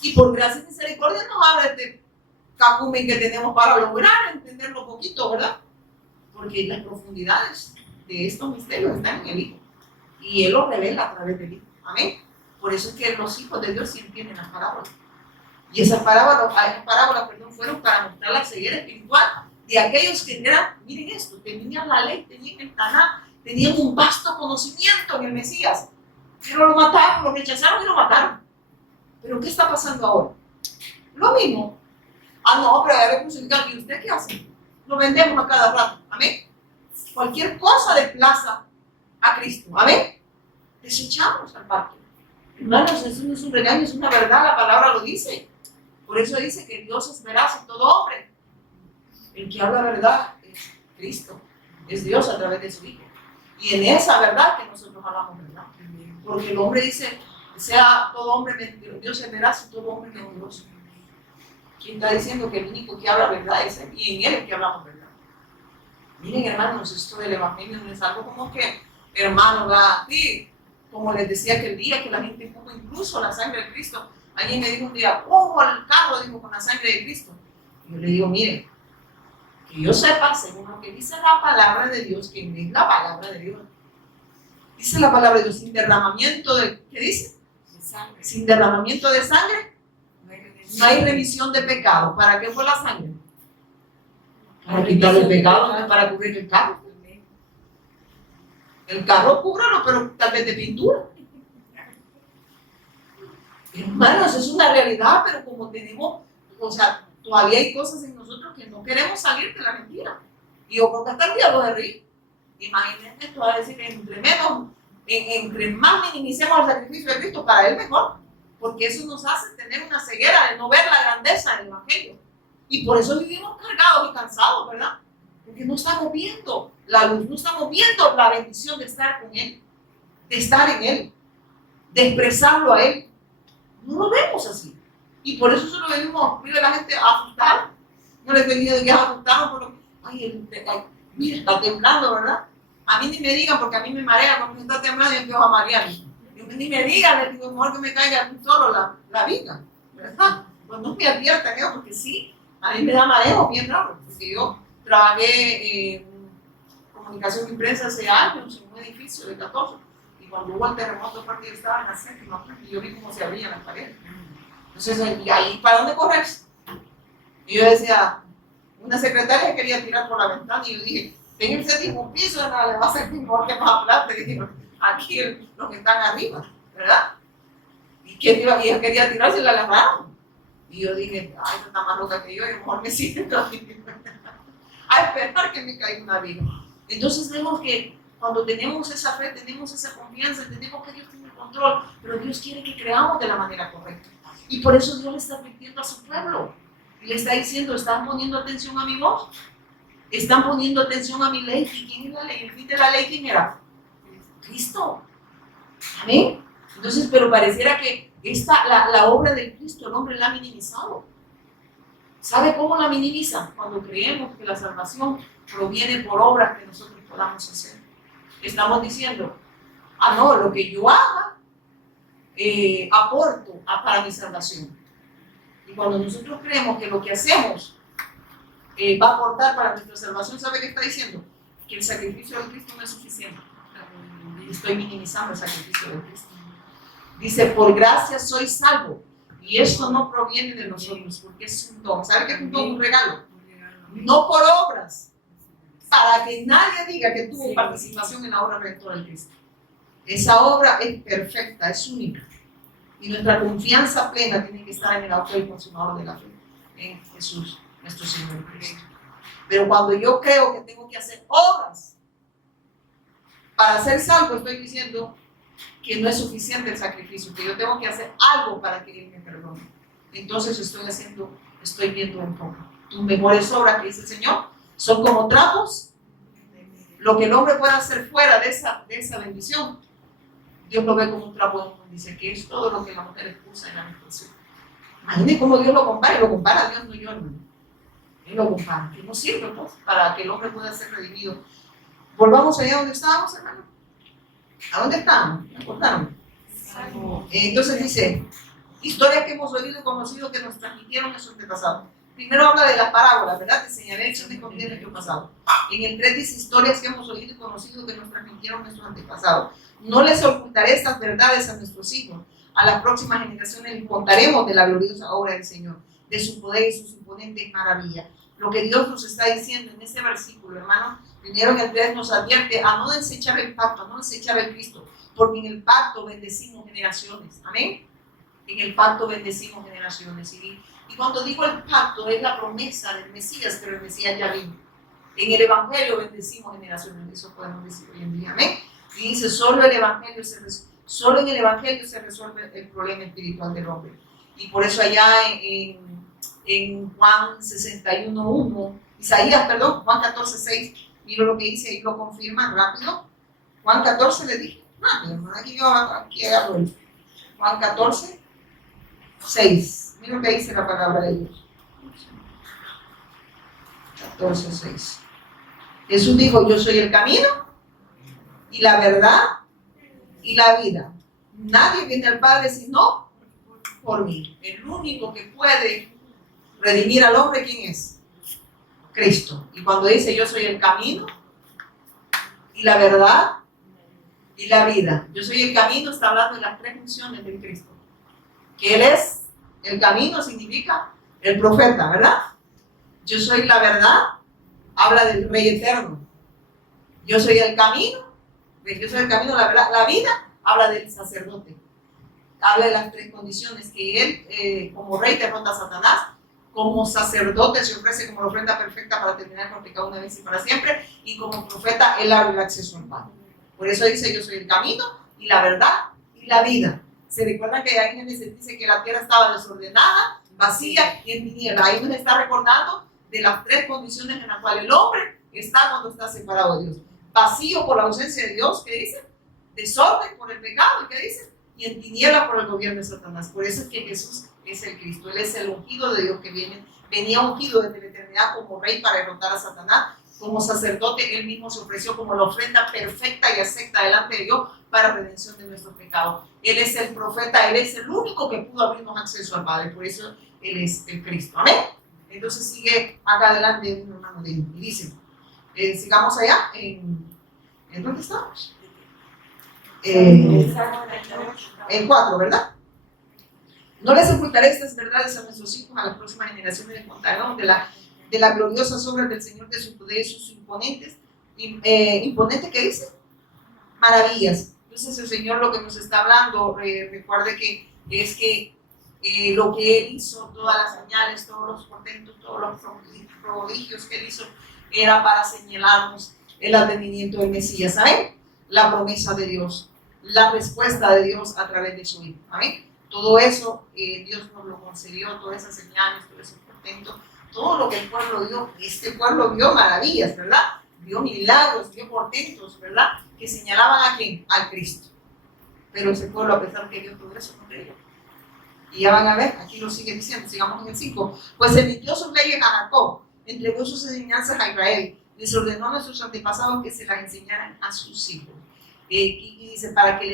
Y por gracia y misericordia nos habla este cacumen que tenemos para lograr entenderlo poquito, ¿verdad? Porque las profundidades de estos misterios están en el Hijo. Y Él los revela a través del Hijo. Amén. Por eso es que los hijos de Dios sí entienden las parábolas. Y esas parábolas, fueron para mostrar la ceguera espiritual de aquellos que eran, miren esto, tenían la ley, tenían el Taná, tenían un vasto conocimiento en el Mesías. Pero lo mataron, lo rechazaron y lo mataron. ¿Pero qué está pasando ahora? Lo mismo. No, pero hay que crucificar. ¿Y usted qué hace? Lo vendemos a cada rato. Amén. Cualquier cosa desplaza a Cristo. Amén. Desechamos al pacto. Hermanos, eso no es un regaño, es una verdad, la palabra lo dice. Por eso dice que Dios es veraz en todo hombre. El que habla verdad es Cristo, es Dios a través de su Hijo. Y en esa verdad que nosotros hablamos verdad. Porque el hombre dice, sea todo hombre mentiroso, Dios es veraz y todo hombre mentiroso. ¿Quién está diciendo que el único que habla verdad es Él? Y en Él es que hablamos verdad. Miren, hermanos, esto del Evangelio no es algo como que hermano, va, sí, como les decía aquel día que la gente puso incluso la sangre de Cristo. Alguien me dijo un día, el carro, dijo, con la sangre de Cristo. Y yo le digo, mire, que yo sepa, según lo que dice la palabra de Dios, que es la palabra de Dios, dice la palabra de Dios, sin derramamiento de, ¿qué dice? Sangre. Sin derramamiento de sangre, no hay remisión de pecado. ¿Para qué fue la sangre? Para quitar el pecado, no para cubrir el carro. El carro cúbralo, pero tal vez de pintura. Hermanos, es una realidad, pero como tenemos, o sea, todavía hay cosas en nosotros que no queremos salir de la mentira. Y yo creo que hasta el diablo de reír. Imagínense, tú vas a decir que entre más minimicemos el sacrificio de Cristo, para Él mejor. Porque eso nos hace tener una ceguera de no ver la grandeza del Evangelio. Y por eso vivimos cargados y cansados, ¿verdad? Porque no estamos viendo la luz, no estamos viendo la bendición de estar con Él, de estar en Él, de expresarlo a Él. No lo vemos así. Y por eso solo venimos, vive la gente asustada. No les he venido de que asustaron por lo que, mira, está temblando, ¿verdad? A mí ni me digan, porque a mí me marea cuando está temblando y empiezo a marear. Ni me digan, les digo, mejor que me caiga solo la vida, ¿verdad? Pues no me adviertan, porque sí, a mí me da mareo bien raro, porque yo trabajé en comunicación y prensa hace años en un edificio de 14, y cuando hubo el terremoto, yo estaba en la séptima, y yo vi cómo se abrían las paredes. Entonces, ¿y ahí para dónde corres? Y yo decía, una secretaria quería tirar por la ventana, y yo dije, en el séptimo piso, no le va a ser mejor que más plata, y dije, aquí los que están arriba, ¿verdad? Y ella quería tirarse y la agarraron. Y yo dije, ay, esta está más loca que yo mejor me siento a esperar que me caiga una viga. Entonces vemos que cuando tenemos esa fe, tenemos esa confianza, entendemos que Dios tiene el control, pero Dios quiere que creamos de la manera correcta. Y por eso Dios le está advirtiendo a su pueblo. Y le está diciendo, ¿están poniendo atención a mi voz? ¿Están poniendo atención a mi ley? ¿Y quién es la ley? El fin de la ley, ¿quién era? Cristo. Amén. Entonces, pero pareciera que la obra de Cristo, el hombre la ha minimizado. ¿Sabe cómo la minimiza? Cuando creemos que la salvación proviene por obras que nosotros podamos hacer. Estamos diciendo, no, lo que yo haga, aporto para mi salvación. Y cuando nosotros creemos que lo que hacemos va a aportar para nuestra salvación, ¿sabe qué está diciendo? Que el sacrificio de Cristo no es suficiente. Estoy minimizando el sacrificio de Cristo. Dice, por gracia soy salvo. Y esto no proviene de nosotros, porque es un don. ¿Sabe qué es un don? Un regalo. No por obras, para que nadie diga que tuvo participación en la obra redentora de Cristo. Esa obra es perfecta, es única. Y nuestra confianza plena tiene que estar en el autor y consumador de la fe, en Jesús, nuestro Señor Cristo. Pero cuando yo creo que tengo que hacer obras para ser salvo, estoy diciendo que no es suficiente el sacrificio, que yo tengo que hacer algo para que Él me perdone. Entonces estoy viendo un poco. Tus mejores obras, que dice el Señor, son como trapos. Lo que el hombre pueda hacer fuera de esa bendición, Dios lo ve como un trapo de inmundicia, que es todo lo que la mujer expusa en la menstruación. Imagínense cómo Dios lo compara a Dios, no yo, hermano. Él lo compara, que no sirve pues, para que el hombre pueda ser redimido. Volvamos allá donde estábamos, hermano. ¿A dónde estábamos? ¿Me acordaron? Entonces dice, historias que hemos oído y conocido que nos transmitieron nuestros antepasados. Primero habla de las parábolas, ¿verdad? Te señalé el de contiene nuestro pasado. En el 3 dice historias que hemos oído y conocido que nos transmitieron nuestros antepasados. No les ocultaré estas verdades a nuestros hijos. A las próximas generaciones les contaremos de la gloriosa obra del Señor, de su poder y sus imponentes maravillas. Lo que Dios nos está diciendo en ese versículo, hermano, primero en el 3 nos advierte a no desechar el pacto, a no desechar el Cristo, porque en el pacto bendecimos generaciones. Amén. En el pacto bendecimos generaciones. Y cuando digo el pacto, es la promesa del Mesías, pero el Mesías ya vino. En el Evangelio bendecimos generaciones, eso podemos decir hoy en día. Amén. Y dice, solo en el Evangelio se resuelve el problema espiritual del hombre. Y por eso allá en Juan 61:1, Juan 14:6, miro lo que dice ahí, lo confirman rápido. Juan 14 le dije, aquí agarro el Juan 14:6, mira lo que dice la palabra de Dios. 14:6. Jesús dijo, yo soy el camino, y la verdad y la vida. Nadie viene al Padre sino por mí. El único que puede redimir al hombre, ¿quién es? Cristo. Y cuando dice yo soy el camino y la verdad y la vida. Yo soy el camino, está hablando de las tres funciones de Cristo. Que Él es el camino, significa el profeta, ¿verdad? Yo soy la verdad, habla del Rey eterno. Yo soy el camino, la verdad, la vida, habla del sacerdote. Habla de las tres condiciones, que Él, como Rey, derrota a Satanás, como sacerdote se ofrece como la ofrenda perfecta para terminar con el pecado una vez y para siempre, y como profeta Él abre el acceso al Padre. Por eso dice, yo soy el camino y la verdad y la vida. Se recuerda que ahí en Génesis dice que la tierra estaba desordenada, vacía y en tinieblas. Ahí nos está recordando de las tres condiciones en las cuales el hombre está cuando está separado de Dios. Vacío por la ausencia de Dios, ¿qué dice? Desorden por el pecado, ¿qué dice? Y en tinieblas por el gobierno de Satanás. Por eso es que Jesús es el Cristo. Él es el ungido de Dios que venía ungido desde la eternidad como rey para derrotar a Satanás. Como sacerdote, Él mismo se ofreció como la ofrenda perfecta y acepta delante de Dios para redención de nuestros pecados. Él es el profeta, Él es el único que pudo abrirnos acceso al Padre. Por eso Él es el Cristo. Amén. Entonces sigue acá adelante un hermano de él y dice, sigamos allá, ¿en dónde estamos? En 4, ¿verdad? No les ocultaré estas verdades a nuestros hijos, a las próximas generaciones les contarán de las gloriosas obras del Señor, de su poder, sus imponentes, imponente, ¿qué dice? Maravillas. Entonces el Señor lo que nos está hablando, recuerde que es que lo que Él hizo, todas las señales, todos los portentos, todos los prodigios que Él hizo, era para señalarnos el advenimiento del Mesías, ¿saben? La promesa de Dios, la respuesta de Dios a través de su Hijo, ¿saben? Todo eso Dios nos lo concedió, todas esas señales, todos esos portentos, todo lo que el pueblo vio. Este pueblo vio maravillas, ¿verdad? Vio milagros, vio portentos, ¿verdad? Que señalaban a quién, al Cristo. Pero ese pueblo, a pesar que vio todo eso, no creyó. Y ya van a ver, aquí lo sigue diciendo, sigamos en el 5. Pues emitió sus leyes a Jacob, entregó sus enseñanzas a Israel, les ordenó a nuestros antepasados que se las enseñaran a sus hijos. Y dice, para que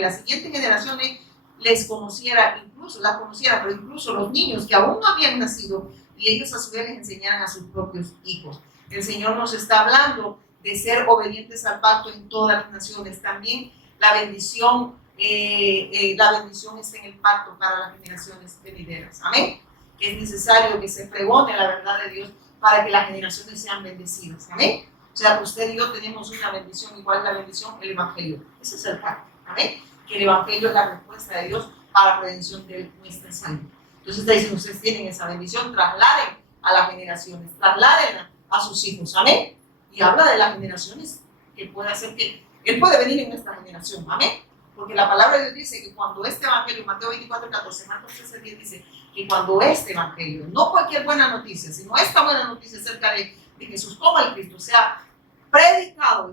las siguientes generaciones les conociera, incluso las conocieran, pero incluso los niños que aún no habían nacido, y ellos a su vez les enseñaran a sus propios hijos. El Señor nos está hablando de ser obedientes al pacto en todas las naciones. También la bendición está en el pacto para las generaciones venideras. Amén. Que es necesario que se pregone la verdad de Dios para que las generaciones sean bendecidas. Amén. O sea, usted y yo tenemos una bendición, igual la bendición, el Evangelio. Ese es el pacto. Amén. Que el Evangelio es la respuesta de Dios para la redención de nuestras almas. Entonces está diciendo, ustedes tienen esa bendición, trasladen a las generaciones, trasladen a sus hijos. Amén. Y habla de las generaciones, que puede hacer que Él puede venir en nuestra generación. Amén. Porque la palabra de Dios dice que cuando este Evangelio, Mateo 24:14, Marcos 13:10, dice que cuando este Evangelio, no cualquier buena noticia, sino esta buena noticia acerca de Jesús como el Cristo, sea predicado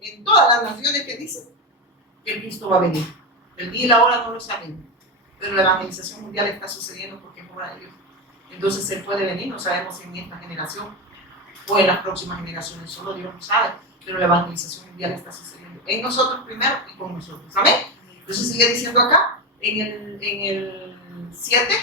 en todas las naciones, que dice que el Cristo va a venir. El día y la hora no lo sabemos, pero la evangelización mundial está sucediendo porque es obra de Dios. Entonces Él puede venir, no sabemos si en esta generación o en las próximas generaciones, solo Dios lo sabe, pero la evangelización mundial está sucediendo en nosotros primero y con nosotros. ¿Amén? Entonces sigue diciendo acá, en el 7,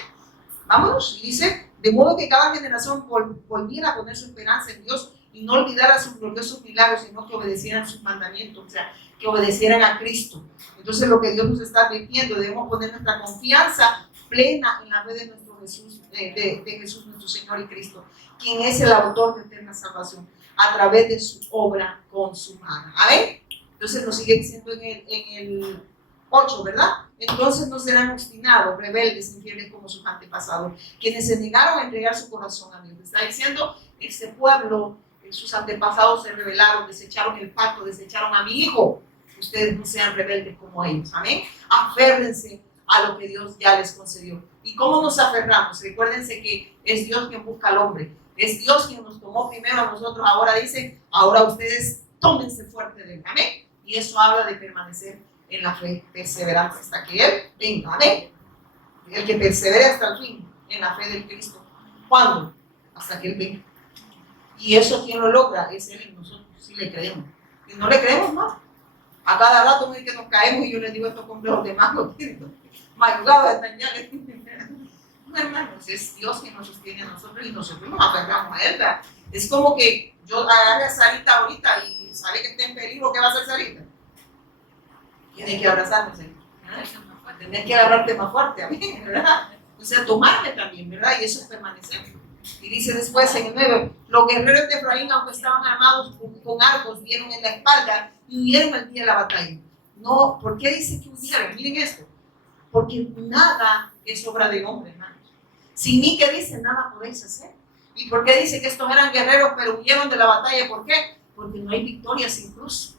vámonos, y dice, de modo que cada generación volviera a poner su esperanza en Dios y no olvidara sus gloriosos milagros, sino que obedecieran sus mandamientos, o sea, que obedecieran a Cristo. Entonces lo que Dios nos está advirtiendo, debemos poner nuestra confianza plena en la fe de nuestro Jesús, de Jesús nuestro Señor y Cristo, quien es el autor de eterna salvación, a través de su obra consumada. ¿Amén? Entonces nos sigue diciendo en el 8, ¿verdad? Entonces no serán obstinados, rebeldes, infieles como sus antepasados, quienes se negaron a entregar su corazón a Dios. Está diciendo, este pueblo, sus antepasados se rebelaron, desecharon el pacto, desecharon a mi hijo. Ustedes no sean rebeldes como ellos. Amén. Aférrense a lo que Dios ya les concedió. ¿Y cómo nos aferramos? Recuérdense que es Dios quien busca al hombre. Es Dios quien nos tomó primero a nosotros. Ahora dice, ahora ustedes tómense fuerte de él. Amén. Y eso habla de permanecer en la fe perseverante hasta que Él venga. Amén. El que persevere hasta el fin en la fe del Cristo. ¿Cuándo? Hasta que Él venga. Y eso quien lo logra es Él en nosotros, si le creemos. Y no le creemos más. A cada rato muy que nos caemos y yo les digo estos complejos de mango, mayugados están ya. No, hermanos, es Dios que nos sostiene a nosotros y nosotros nos aferramos a Él, ¿verdad? Es como que yo agarre a Sarita ahorita y sabe que está en peligro, ¿qué va a hacer Sarita? Tiene que abrazarme, Señor. Tener que agarrarte más fuerte a mí, ¿verdad? O sea, tomarme también, ¿verdad? Y eso es permanecer. Y dice después en el 9, los guerreros de Efraín, aunque estaban armados con arcos, dieron en la espalda y huyeron el día de la batalla. No, ¿por qué dice que huyeron? Miren esto. Porque nada es obra de hombre, hermanos. Sin mí, ¿qué dice? Nada podéis hacer. ¿Y por qué dice que estos eran guerreros pero huyeron de la batalla? ¿Por qué? Porque no hay victoria sin cruz.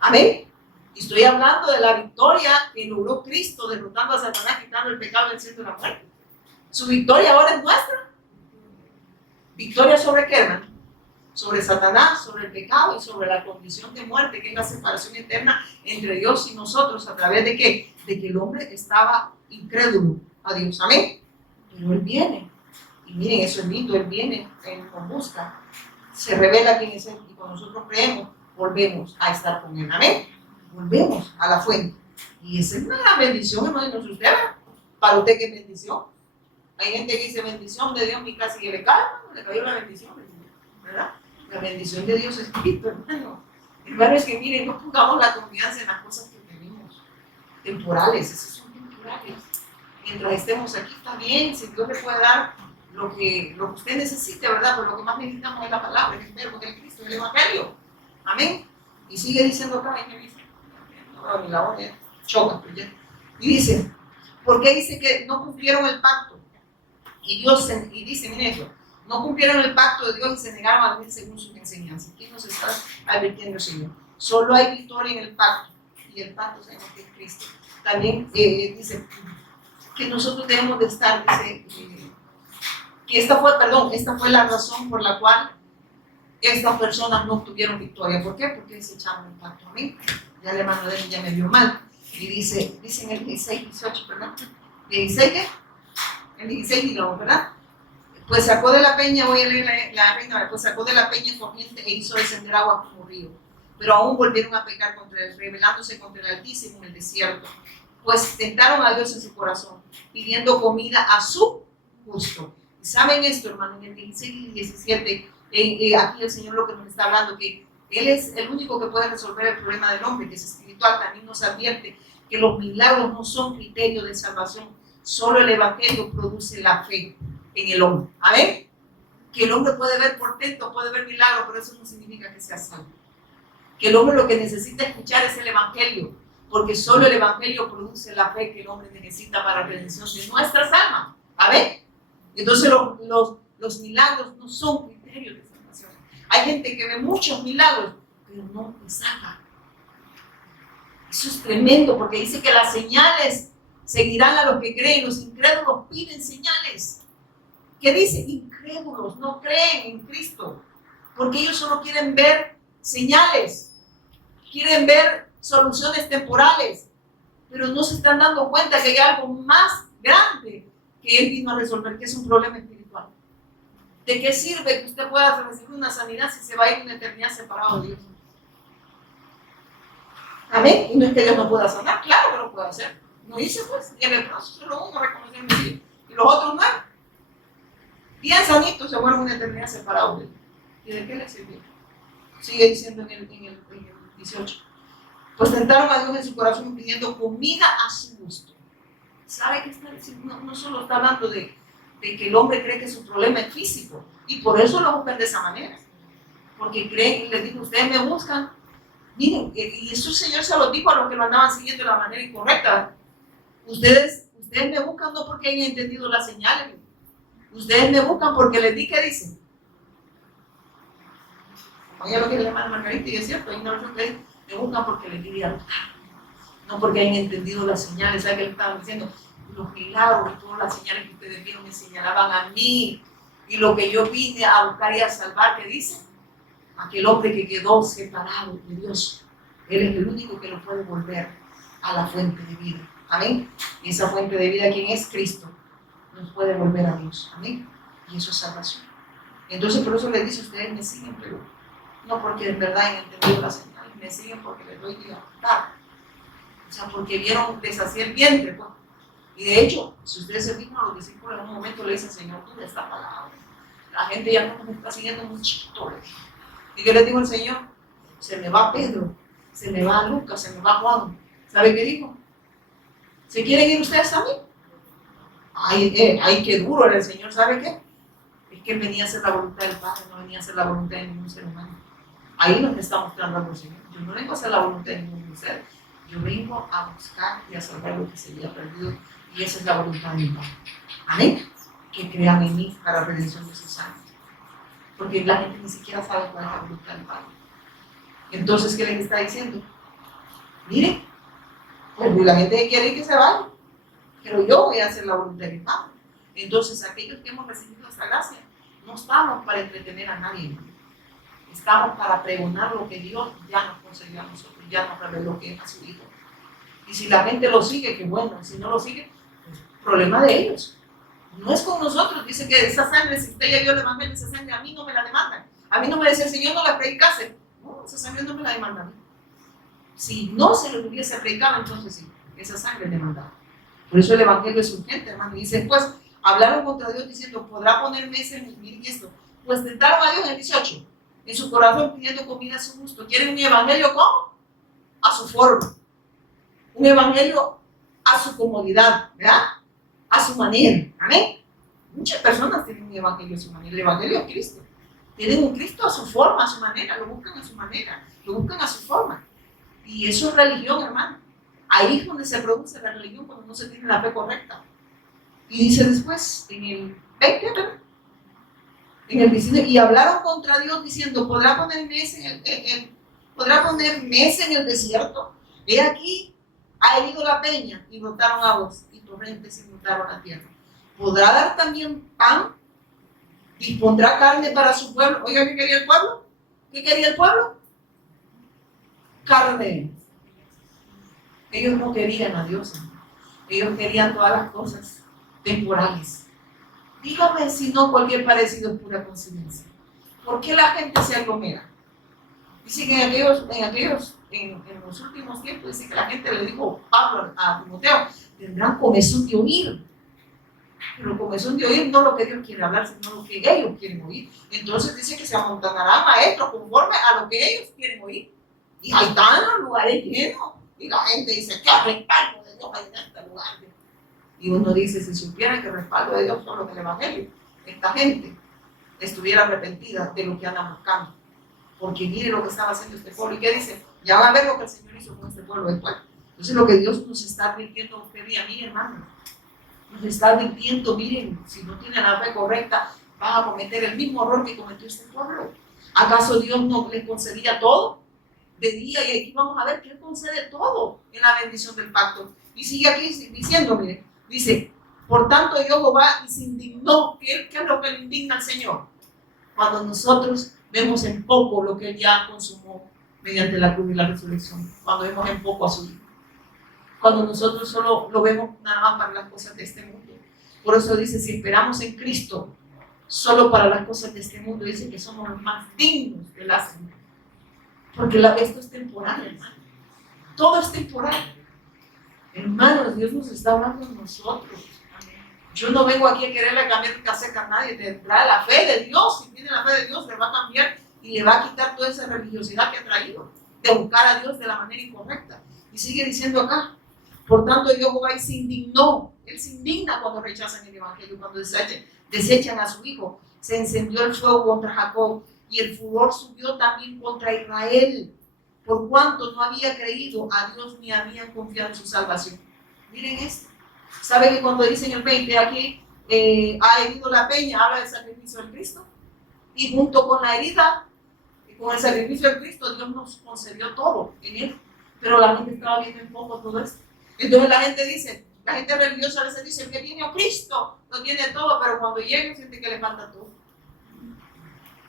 Amén. Y estoy hablando de la victoria que logró Cristo derrotando a Satanás, quitando el pecado del cielo de la muerte. Su victoria ahora es nuestra. ¿Victoria sobre qué, hermano? Sobre Satanás, sobre el pecado y sobre la condición de muerte, que es la separación eterna entre Dios y nosotros. ¿A través de qué? De que el hombre estaba incrédulo a Dios. Amén. Pero Él viene. Y miren, eso es lindo. Él viene, Él nos busca. Se revela quién es Él. Y cuando nosotros creemos, volvemos a estar con Él. Amén. Volvemos a la fuente. Y esa es una gran bendición, hermano. No sé usted, para usted, ¿qué bendición? Hay gente que dice bendición de Dios, mi casa, y le cae, hermano, le cayó la bendición, ¿verdad? La bendición de Dios es Cristo, hermano. Hermano, es que miren, no pongamos la confianza en las cosas que tenemos, temporales, esas son temporales. Mientras estemos aquí está bien, si Dios le puede dar lo que usted necesite, ¿verdad? Pero lo que más necesitamos es la palabra, el verbo, el Cristo, el Evangelio. Amén. Y sigue diciendo acá, y me dice, no, ni la voz choca, pues ya. Y dice, ¿por qué dice que no cumplieron el pacto? Y dice, miren esto, no cumplieron el pacto de Dios y se negaron a vivir según sus enseñanzas. ¿Qué nos está advirtiendo el Señor? Solo hay victoria en el pacto, y el pacto sabemos que es Cristo. También dice que nosotros debemos de estar, dice, que esta fue la razón por la cual estas personas no obtuvieron victoria. ¿Por qué? Porque desecharon el pacto. A mí, ya el hermano de él ya me vio mal. Y dice en el 16, 18, ¿verdad? ¿16 qué? El 16 digamos, ¿verdad? Pues sacó de la peña, voy a leer la reina, pues sacó de la peña corriente e hizo descender agua como río. Pero aún volvieron a pecar contra él, rebelándose contra el Altísimo en el desierto. Pues tentaron a Dios en su corazón, pidiendo comida a su gusto. Y saben esto, hermano, en el 16 y 17, aquí el Señor lo que nos está hablando, que Él es el único que puede resolver el problema del hombre, que es espiritual. También nos advierte que los milagros no son criterio de salvación. Solo el Evangelio produce la fe en el hombre. A ver, que el hombre puede ver portento, puede ver milagros, pero eso no significa que sea salvo. Que el hombre lo que necesita escuchar es el Evangelio, porque solo el Evangelio produce la fe que el hombre necesita para la redención de nuestras almas. A ver, entonces los milagros no son criterios de salvación. Hay gente que ve muchos milagros, pero no te salva. Eso es tremendo, porque dice que las señales seguirán a los que creen. Los incrédulos piden señales. ¿Qué dice? Incrédulos, no creen en Cristo, porque ellos solo quieren ver señales, quieren ver soluciones temporales, pero no se están dando cuenta que hay algo más grande que Él vino a resolver, que es un problema espiritual. ¿De qué sirve que usted pueda recibir una sanidad si se va a ir una eternidad separado de Dios? Amén. Y no es que Dios no pueda sanar, claro que lo puede hacer. No dice pues, y el leproso solo uno reconoció en Dios, y los otros no. Bien sanitos se fueron una eternidad separados de Él. ¿Y de qué les sirvió? Sigue diciendo en el 18. Pues tentaron a Dios en su corazón pidiendo comida a su gusto. ¿Sabe qué está diciendo? No solo está hablando de que el hombre cree que su problema es físico, y por eso lo buscan de esa manera. Porque creen, y les digo, ustedes me buscan. Miren, y eso el Señor se lo dijo a los que lo andaban siguiendo de la manera incorrecta. Ustedes me buscan no porque hayan entendido las señales. Ustedes me buscan porque les di que dicen. Oye lo que le llama Margarita, y es cierto, hay una versión que dice, me buscan porque les di algo. No porque hayan entendido las señales. ¿Sabe qué le estaban diciendo? Los milagros, todas las señales que ustedes vieron me señalaban a mí. Y lo que yo vine a buscar y a salvar, ¿qué dice? Aquel hombre que quedó separado de Dios. Él es el único que lo puede volver a la fuente de vida. Amén. Y esa fuente de vida, ¿quién es? Cristo. Nos puede volver a Dios. Amén. Y eso es salvación. Entonces por eso les dice, ustedes me siguen, pero no porque en verdad han entendido las señales, me siguen porque les doy libertad. O sea, porque vieron deshacer el vientre, pues. Y de hecho, si ustedes se fijan, los discípulos en un momento le dicen, Señor, tú de esta palabra. La gente ya no me está siguiendo muy chiquito. ¿Y qué le dijo el Señor? Se me va Pedro, se me va Lucas, se me va Juan. ¿Sabe qué dijo? ¿Se quieren ir ustedes a mí? Ay, qué duro era el Señor, ¿sabe qué? Es que venía a hacer la voluntad del Padre, no venía a hacer la voluntad de ningún ser humano. Ahí nos está mostrando algo, Señor. Yo no vengo a hacer la voluntad de ningún ser. Yo vengo a buscar y a salvar lo que se había perdido. Y esa es la voluntad de mi Padre. Amén. Que crean en mí para la redención de sus almas. Porque la gente ni siquiera sabe cuál es la voluntad del Padre. Entonces, ¿qué les está diciendo? Miren, pues la gente quiere que se vaya, pero yo voy a hacer la voluntad de mi Padre. Entonces, aquellos que hemos recibido esta gracia, no estamos para entretener a nadie, estamos para pregonar lo que Dios ya nos concedió a nosotros, ya nos reveló que es a su Hijo. Y si la gente lo sigue, qué bueno, si no lo sigue, pues problema de ellos. No es con nosotros, dice que esa sangre, si usted ya vio el evangelio, esa sangre a mí no me la demandan. A mí no me dice el Señor, no la predicase. No, esa sangre no me la demanda a mí. Si no se lo hubiese predicado, entonces sí, esa sangre demandada. Por eso el evangelio es urgente, hermano. Y dice, pues, hablaron contra Dios diciendo, ¿podrá ponerme ese en mi esto? Pues tentaron a Dios en el 18, en su corazón pidiendo comida a su gusto. ¿Quieren un evangelio cómo? A su forma. Un evangelio a su comodidad, ¿verdad? A su manera. Amén. Muchas personas tienen un evangelio a su manera. El evangelio es Cristo. Tienen un Cristo a su forma, a su manera. Lo buscan a su manera. Lo buscan a su forma. Y eso es religión, hermano. Ahí es donde se produce la religión cuando no se tiene la fe correcta. Y dice después, en el 20, ¿verdad? En el 19, y hablaron contra Dios diciendo, ¿podrá poner mesa en el desierto? He aquí, ha herido la peña, y brotaron aguas, y torrentes inundaron la tierra. ¿Podrá dar también pan? ¿Dispondrá carne para su pueblo? Oiga, ¿qué quería el pueblo? ¿Qué quería el pueblo? Carne. Ellos no querían a Dios, ellos querían todas las cosas temporales. Dígame si no cualquier parecido es pura coincidencia. ¿Por qué la gente se aglomera? Dice que en los últimos tiempos, dice que la gente le dijo Pablo a Timoteo, tendrán comezón de oír. Pero comezón de oír no lo que Dios quiere hablar, sino lo que ellos quieren oír. Entonces dice que se amontonarán maestros conforme a lo que ellos quieren oír. Y ahí están los lugares llenos. Y la gente dice, ¿qué respaldo de Dios hay en este lugar? Y uno dice, si supieran que el respaldo de Dios solo del Evangelio, esta gente estuviera arrepentida de lo que andan buscando. Porque mire lo que estaba haciendo este pueblo. ¿Y qué dice? Ya van a ver lo que el Señor hizo con este pueblo después. Entonces lo que Dios nos está advirtiendo a usted y a mí, hermano, nos está advirtiendo, miren, si no tienen la fe correcta, van a cometer el mismo error que cometió este pueblo. ¿Acaso Dios no les concedía todo? De día, y aquí vamos a ver que Él concede todo en la bendición del pacto. Y sigue aquí diciendo, mire, dice, por tanto Jehová se indignó. ¿Qué es lo que le indigna al Señor? Cuando nosotros vemos en poco lo que Él ya consumó mediante la cruz y la resurrección. Cuando vemos en poco a su Hijo. Cuando nosotros solo lo vemos nada más para las cosas de este mundo. Por eso dice, si esperamos en Cristo solo para las cosas de este mundo, dice que somos los más dignos de la Señor. Porque esto es temporal, hermano. Todo es temporal. Hermanos, Dios nos está hablando a nosotros. Yo no vengo aquí a quererle cambiar el cassette a nadie. Tendrá la fe de Dios. Si tiene la fe de Dios, le va a cambiar y le va a quitar toda esa religiosidad que ha traído de buscar a Dios de la manera incorrecta. Y sigue diciendo acá, por tanto, Jehová se indignó. Él se indigna cuando rechazan el Evangelio, cuando desechan a su Hijo. Se encendió el fuego contra Jacob y el furor subió también contra Israel, por cuanto no había creído a Dios ni habían confiado en su salvación. Miren esto. ¿Sabe que cuando dicen el 20 aquí, ha herido la peña, habla del sacrificio de Cristo? Y junto con la herida, con el sacrificio de Cristo, Dios nos concedió todo en Él. Pero la gente estaba viendo en poco todo esto. Entonces la gente dice, la gente religiosa a veces dice, que viene a Cristo, lo tiene todo, pero cuando llega siente que le falta todo.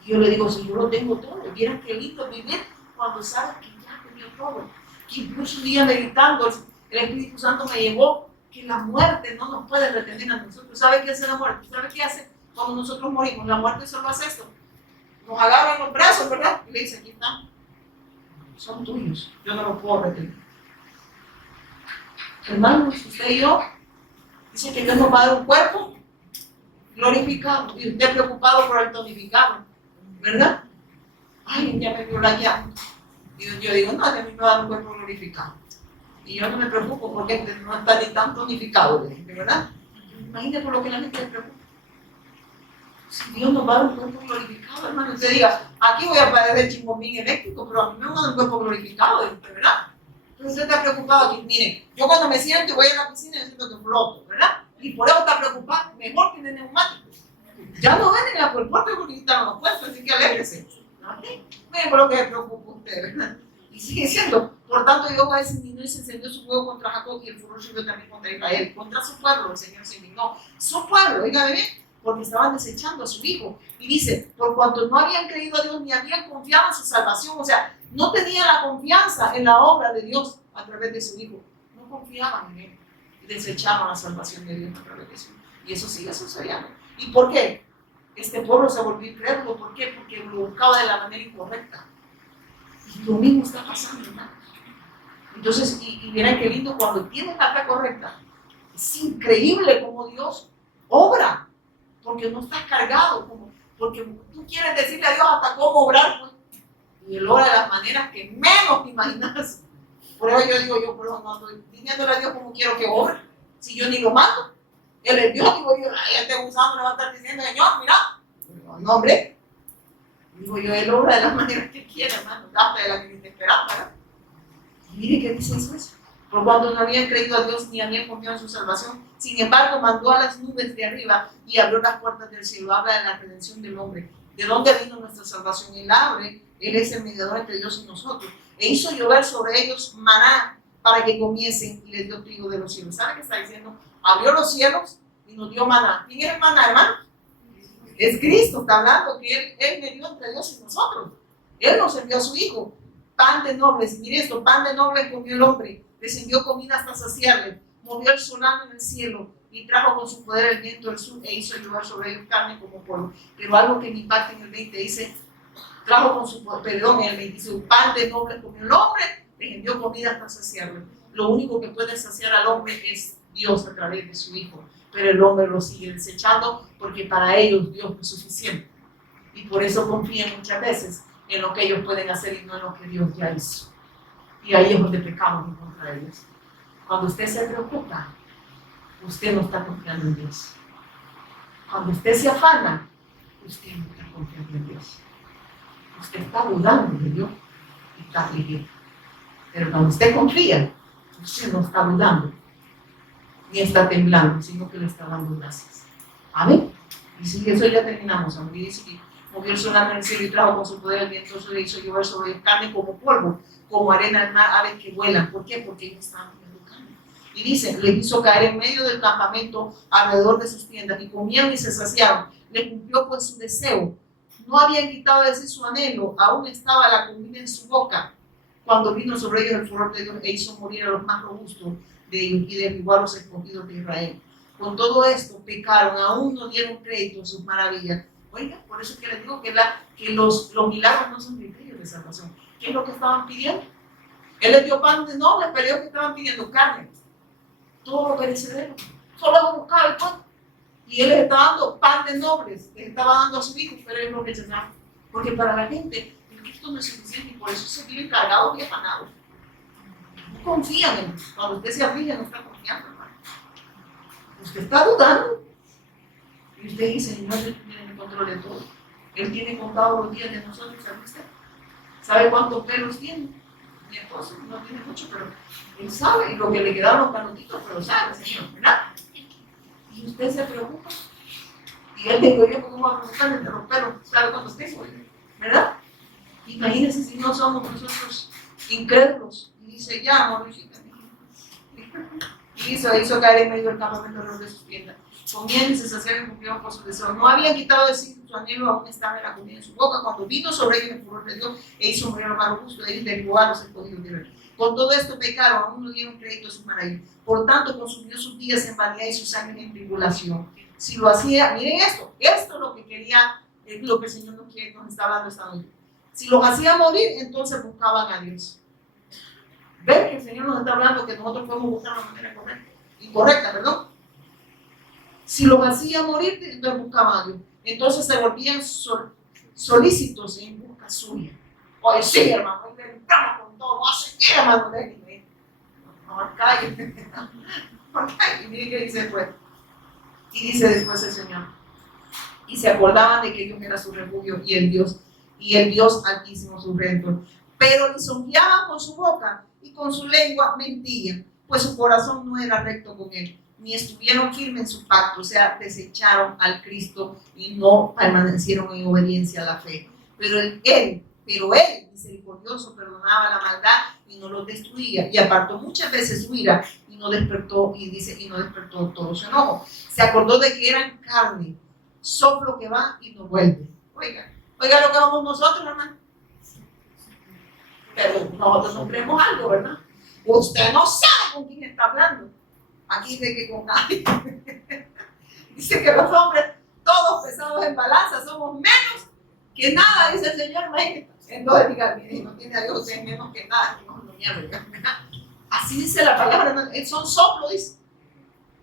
Y yo le digo, si yo lo tengo todo, vieran qué lindo vivir cuando sabes que ya tenía todo. Que incluso un día meditando, el Espíritu Santo me llevó que la muerte no nos puede retener a nosotros. ¿Sabe qué hace la muerte? ¿Sabe qué hace cuando nosotros morimos? La muerte solo hace esto. nos agarra en los brazos, ¿verdad? Y le dice, aquí están, son tuyos, yo no los puedo retener. Hermanos, usted y yo, dice que Dios nos va a dar un cuerpo glorificado y usted preocupado por el tonificado, ¿verdad? Ay, ya me vio la llama. Y yo digo, no, a mí me va a dar un cuerpo glorificado. Y yo no me preocupo porque no está ni tan tonificado, ¿verdad? Imagínate por lo que la gente le preocupa. Si Dios nos va a dar un cuerpo glorificado, hermano, usted diga, aquí voy a parar el chimbomín eléctrico, pero a mí me va a dar un cuerpo glorificado, ¿verdad? Entonces usted está preocupado aquí. Mire, yo cuando me siento y voy a la piscina, yo siento que floto, ¿verdad? Y por eso está preocupado, mejor que de neumáticos. Ya no venden la puerta porque quitaron los puestos, así que alégrese. Miren por lo que se preocupa usted, ¿verdad? Y sigue siendo. Por tanto, Jehová se indignó y se encendió su fuego contra Jacob y el furor subió también contra Israel. Contra su pueblo el Señor se indignó. Su pueblo, oígame bien, porque estaban desechando a su hijo. Y dice, por cuanto no habían creído a Dios ni habían confiado en su salvación, o sea, no tenían la confianza en la obra de Dios a través de su hijo. No confiaban en él. Y desechaban la salvación de Dios a través de su hijo. Y eso sigue sucediendo. ¿Y por qué? Este pueblo se volvió incrédulo. ¿Por qué? Porque lo buscaba de la manera incorrecta. Y lo mismo está pasando, hermanos. Entonces, y miren qué lindo, cuando tienes la fe correcta, es increíble cómo Dios obra, porque no estás cargado, porque tú quieres decirle a Dios hasta cómo obrar, pues, y Él obra de las maneras que menos te imaginas. Por eso yo digo, pero no estoy diciéndole a Dios cómo quiero que obre, si yo ni lo mando. Él es Dios, digo yo, ya te usando, le va a estar diciendo, Señor, mira, no, hombre. Digo yo, Él obra de las maneras que quiere, hermano, hasta de la que ni te esperaba, ¿verdad? Y mire qué dice eso. Por cuando no habían creído a Dios ni habían confiado en su salvación, sin embargo, mandó a las nubes de arriba y abrió las puertas del cielo. Habla de la redención del hombre. ¿De dónde vino nuestra salvación? Él abre, Él es el mediador entre Dios y nosotros. E hizo llover sobre ellos maná para que comiesen y les dio trigo de los cielos. ¿Sabe qué está diciendo? Abrió los cielos y nos dio maná. ¿Quién es el maná, hermano? Es Cristo, está hablando que Él medió entre Dios y nosotros. Él nos envió a su Hijo. Pan de nobles, mire esto, pan de nobles comió el hombre, les envió comida hasta saciarle, movió el solano en el cielo y trajo con su poder el viento del sur e hizo llover sobre ellos carne como polvo. Pero algo que me impacta en el 20 dice, trajo con su poder, perdón, en el 20 dice, un pan de nobles comió el hombre, les envió comida hasta saciarle. Lo único que puede saciar al hombre es Dios a través de su Hijo, pero el hombre lo sigue desechando porque para ellos Dios no es suficiente. Y por eso confían muchas veces en lo que ellos pueden hacer y no en lo que Dios ya hizo. Y ahí es donde pecamos en contra de Dios. Cuando usted se preocupa, usted no está confiando en Dios. Cuando usted se afana, usted no está confiando en Dios. Usted está dudando de Dios y está afligido. Pero cuando usted confía, usted no está dudando ni está temblando, sino que le está dando gracias. Amén. Y si eso ya terminamos, amén. Y dice que movió el solano en el cielo y trajo con su poder el viento, le hizo llover sobre el carne como polvo, como arena del mar, aves que vuelan. ¿Por qué? Porque ellos estaban comiendo carne. Y dice, les hizo caer en medio del campamento, alrededor de sus tiendas, y comieron y se saciaron. Le cumplió pues su deseo. No habían quitado de sí su anhelo, aún estaba la comida en su boca, cuando vino sobre ellos el furor de Dios e hizo morir a los más robustos de ellos y derribó a los escogidos de Israel. Con todo esto pecaron, aún no dieron crédito a sus maravillas. Oiga, por eso que les digo que los milagros no son criterios de salvación. ¿Qué es lo que estaban pidiendo? Él les dio pan de nobles, pero ellos que estaban pidiendo carne. Todo lo perecedero. Solo buscaba el pan. Y él les estaba dando pan de nobles, les estaba dando a sus hijos, pero ellos lo rechazaron. Porque para la gente, el Cristo no es suficiente y por eso se viven cargados y afanados. No confían en Dios. Cuando usted se aflige, no está confiando, hermano. Usted está dudando. Y usted dice, Señor, Él tiene el control de todo. Él tiene contado los días de nosotros, ¿sabe usted? ¿Sabe cuántos pelos tiene? Mi esposo no tiene mucho, pero Él sabe. Y lo que le quedaron los canotitos, pero sabe, Señor, ¿verdad? Y usted se preocupa. Y Él dijo, yo cómo voy a preocupar entre los pelos, ¿sabe cuántos tengo? ¿Verdad? Imagínense si no somos nosotros incrédulos. Y dice, ya, amorcita. Y hizo caer en medio del campamento de sus tiendas. Comían y se saciaron y cumplieron con su deseo. No habían quitado de sí su anhelo, aún estaba en la comida en su boca. Cuando vino sobre ellos el furor de Dios e hizo morir a los más robustos, ellos derribó a los escogidos de Israel. Con todo esto pecaron, aún no dieron crédito a sus maravillas. Por tanto, consumió sus días en vanidad y sus años en tribulación. Si lo hacía, miren esto es lo que quería Es lo que el Señor nos está hablando esta noche. Si los hacía morir, entonces buscaban a Dios. ¿Ven que el Señor nos está hablando que nosotros podemos buscar la manera incorrecta, perdón? Si los hacía morir, entonces buscaban a Dios. Entonces se volvían solícitos en busca suya. Oye, sí, hermano, intentamos con todo, así que, hermano, déjenme. No, cállate. Y miren qué dice después. Y dice después el Señor. Y se acordaban de que Dios era su refugio y el Dios altísimo su redentor. Pero lisonjeaban con su boca y con su lengua mentían, pues su corazón no era recto con él, ni estuvieron firmes en su pacto, o sea, desecharon al Cristo y no permanecieron en obediencia a la fe. Pero él, misericordioso, perdonaba la maldad y no los destruía, y apartó muchas veces su ira y no despertó todo su enojo. Se acordó de que eran carne, soplo que va y no vuelve. Oiga lo que vamos nosotros, hermano. Pero nosotros no creemos algo, ¿verdad? Usted no sabe con quién está hablando. Aquí dice que con nadie. Dice que los hombres, todos pesados en balanza, somos menos que nada, dice el Señor. Entonces diga, mire, no tiene a Dios, es menos que nada. Así dice la palabra, hermano. Son soplos, dice.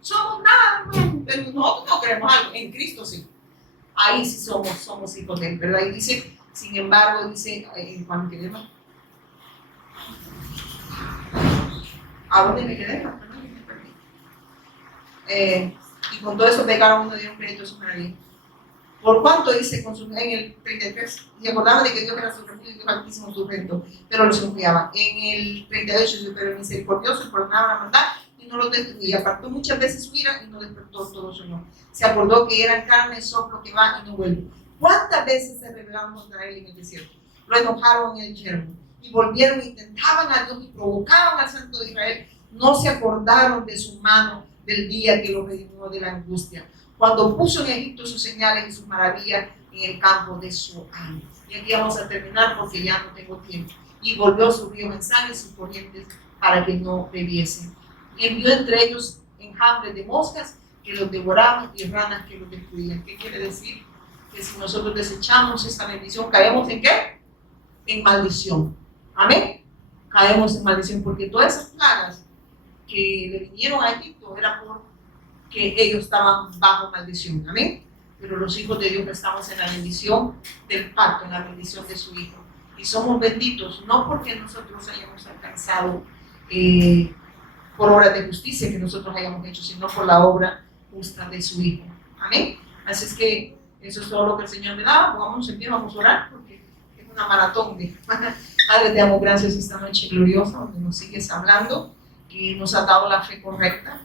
Somos nada, hermano. Pero nosotros no creemos algo. En Cristo sí. Ahí sí somos hijos de él, ¿verdad? Y dice, sin embargo, dice, Juan, ¿qué demás? ¿A dónde me quedé? Y con todo eso pecaron, uno dio un crédito a su maravilla. Por cuanto dice en el 33, y acordaban de que Dios era su refugio y Dios altísimo su redentor, pero los confiaban. En el 38 dice, pero misericordioso y perdonaba la maldad y no los destruía. Apartó muchas veces su ira y no despertó todo su enojo. Se acordó que eran carne, soplo que va y no vuelve. ¿Cuántas veces se rebelaron contra él en el desierto? Lo enojaron en el yermo y volvieron y tentaban a Dios y provocaban al Santo de Israel. No se acordaron de su mano del día que los redimió de la angustia, cuando puso en Egipto sus señales y sus maravillas en el campo de su amo. Y aquí vamos a terminar porque ya no tengo tiempo. Y volvió su río en sangre y sus corrientes para que no bebiesen. Y envió entre ellos enjambres de moscas que los devoraban y ranas que los destruían. ¿Qué quiere decir? Que si nosotros desechamos esta bendición, ¿caemos en qué? En maldición. Amén. Caemos en maldición porque todas esas plagas que le vinieron a Egipto era porque ellos estaban bajo maldición. Amén. Pero los hijos de Dios estamos en la bendición del pacto, en la bendición de su Hijo. Y somos benditos no porque nosotros hayamos alcanzado por obras de justicia que nosotros hayamos hecho, sino por la obra justa de su Hijo. Amén. Así es que eso es todo lo que el Señor me da. Vamos en pie, vamos a orar porque es una maratón de Padre, te damos gracias esta noche gloriosa donde nos sigues hablando, que nos has dado la fe correcta,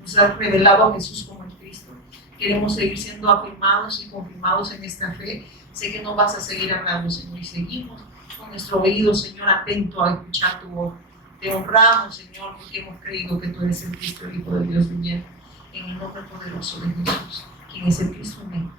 nos has revelado a Jesús como el Cristo. Queremos seguir siendo afirmados y confirmados en esta fe. Sé que nos vas a seguir hablando, Señor, y seguimos con nuestro oído, Señor, atento a escuchar tu voz. Te honramos, Señor, porque hemos creído que tú eres el Cristo, el Hijo de Dios viviente, en el nombre poderoso de Jesús, quien es el Cristo. Amén.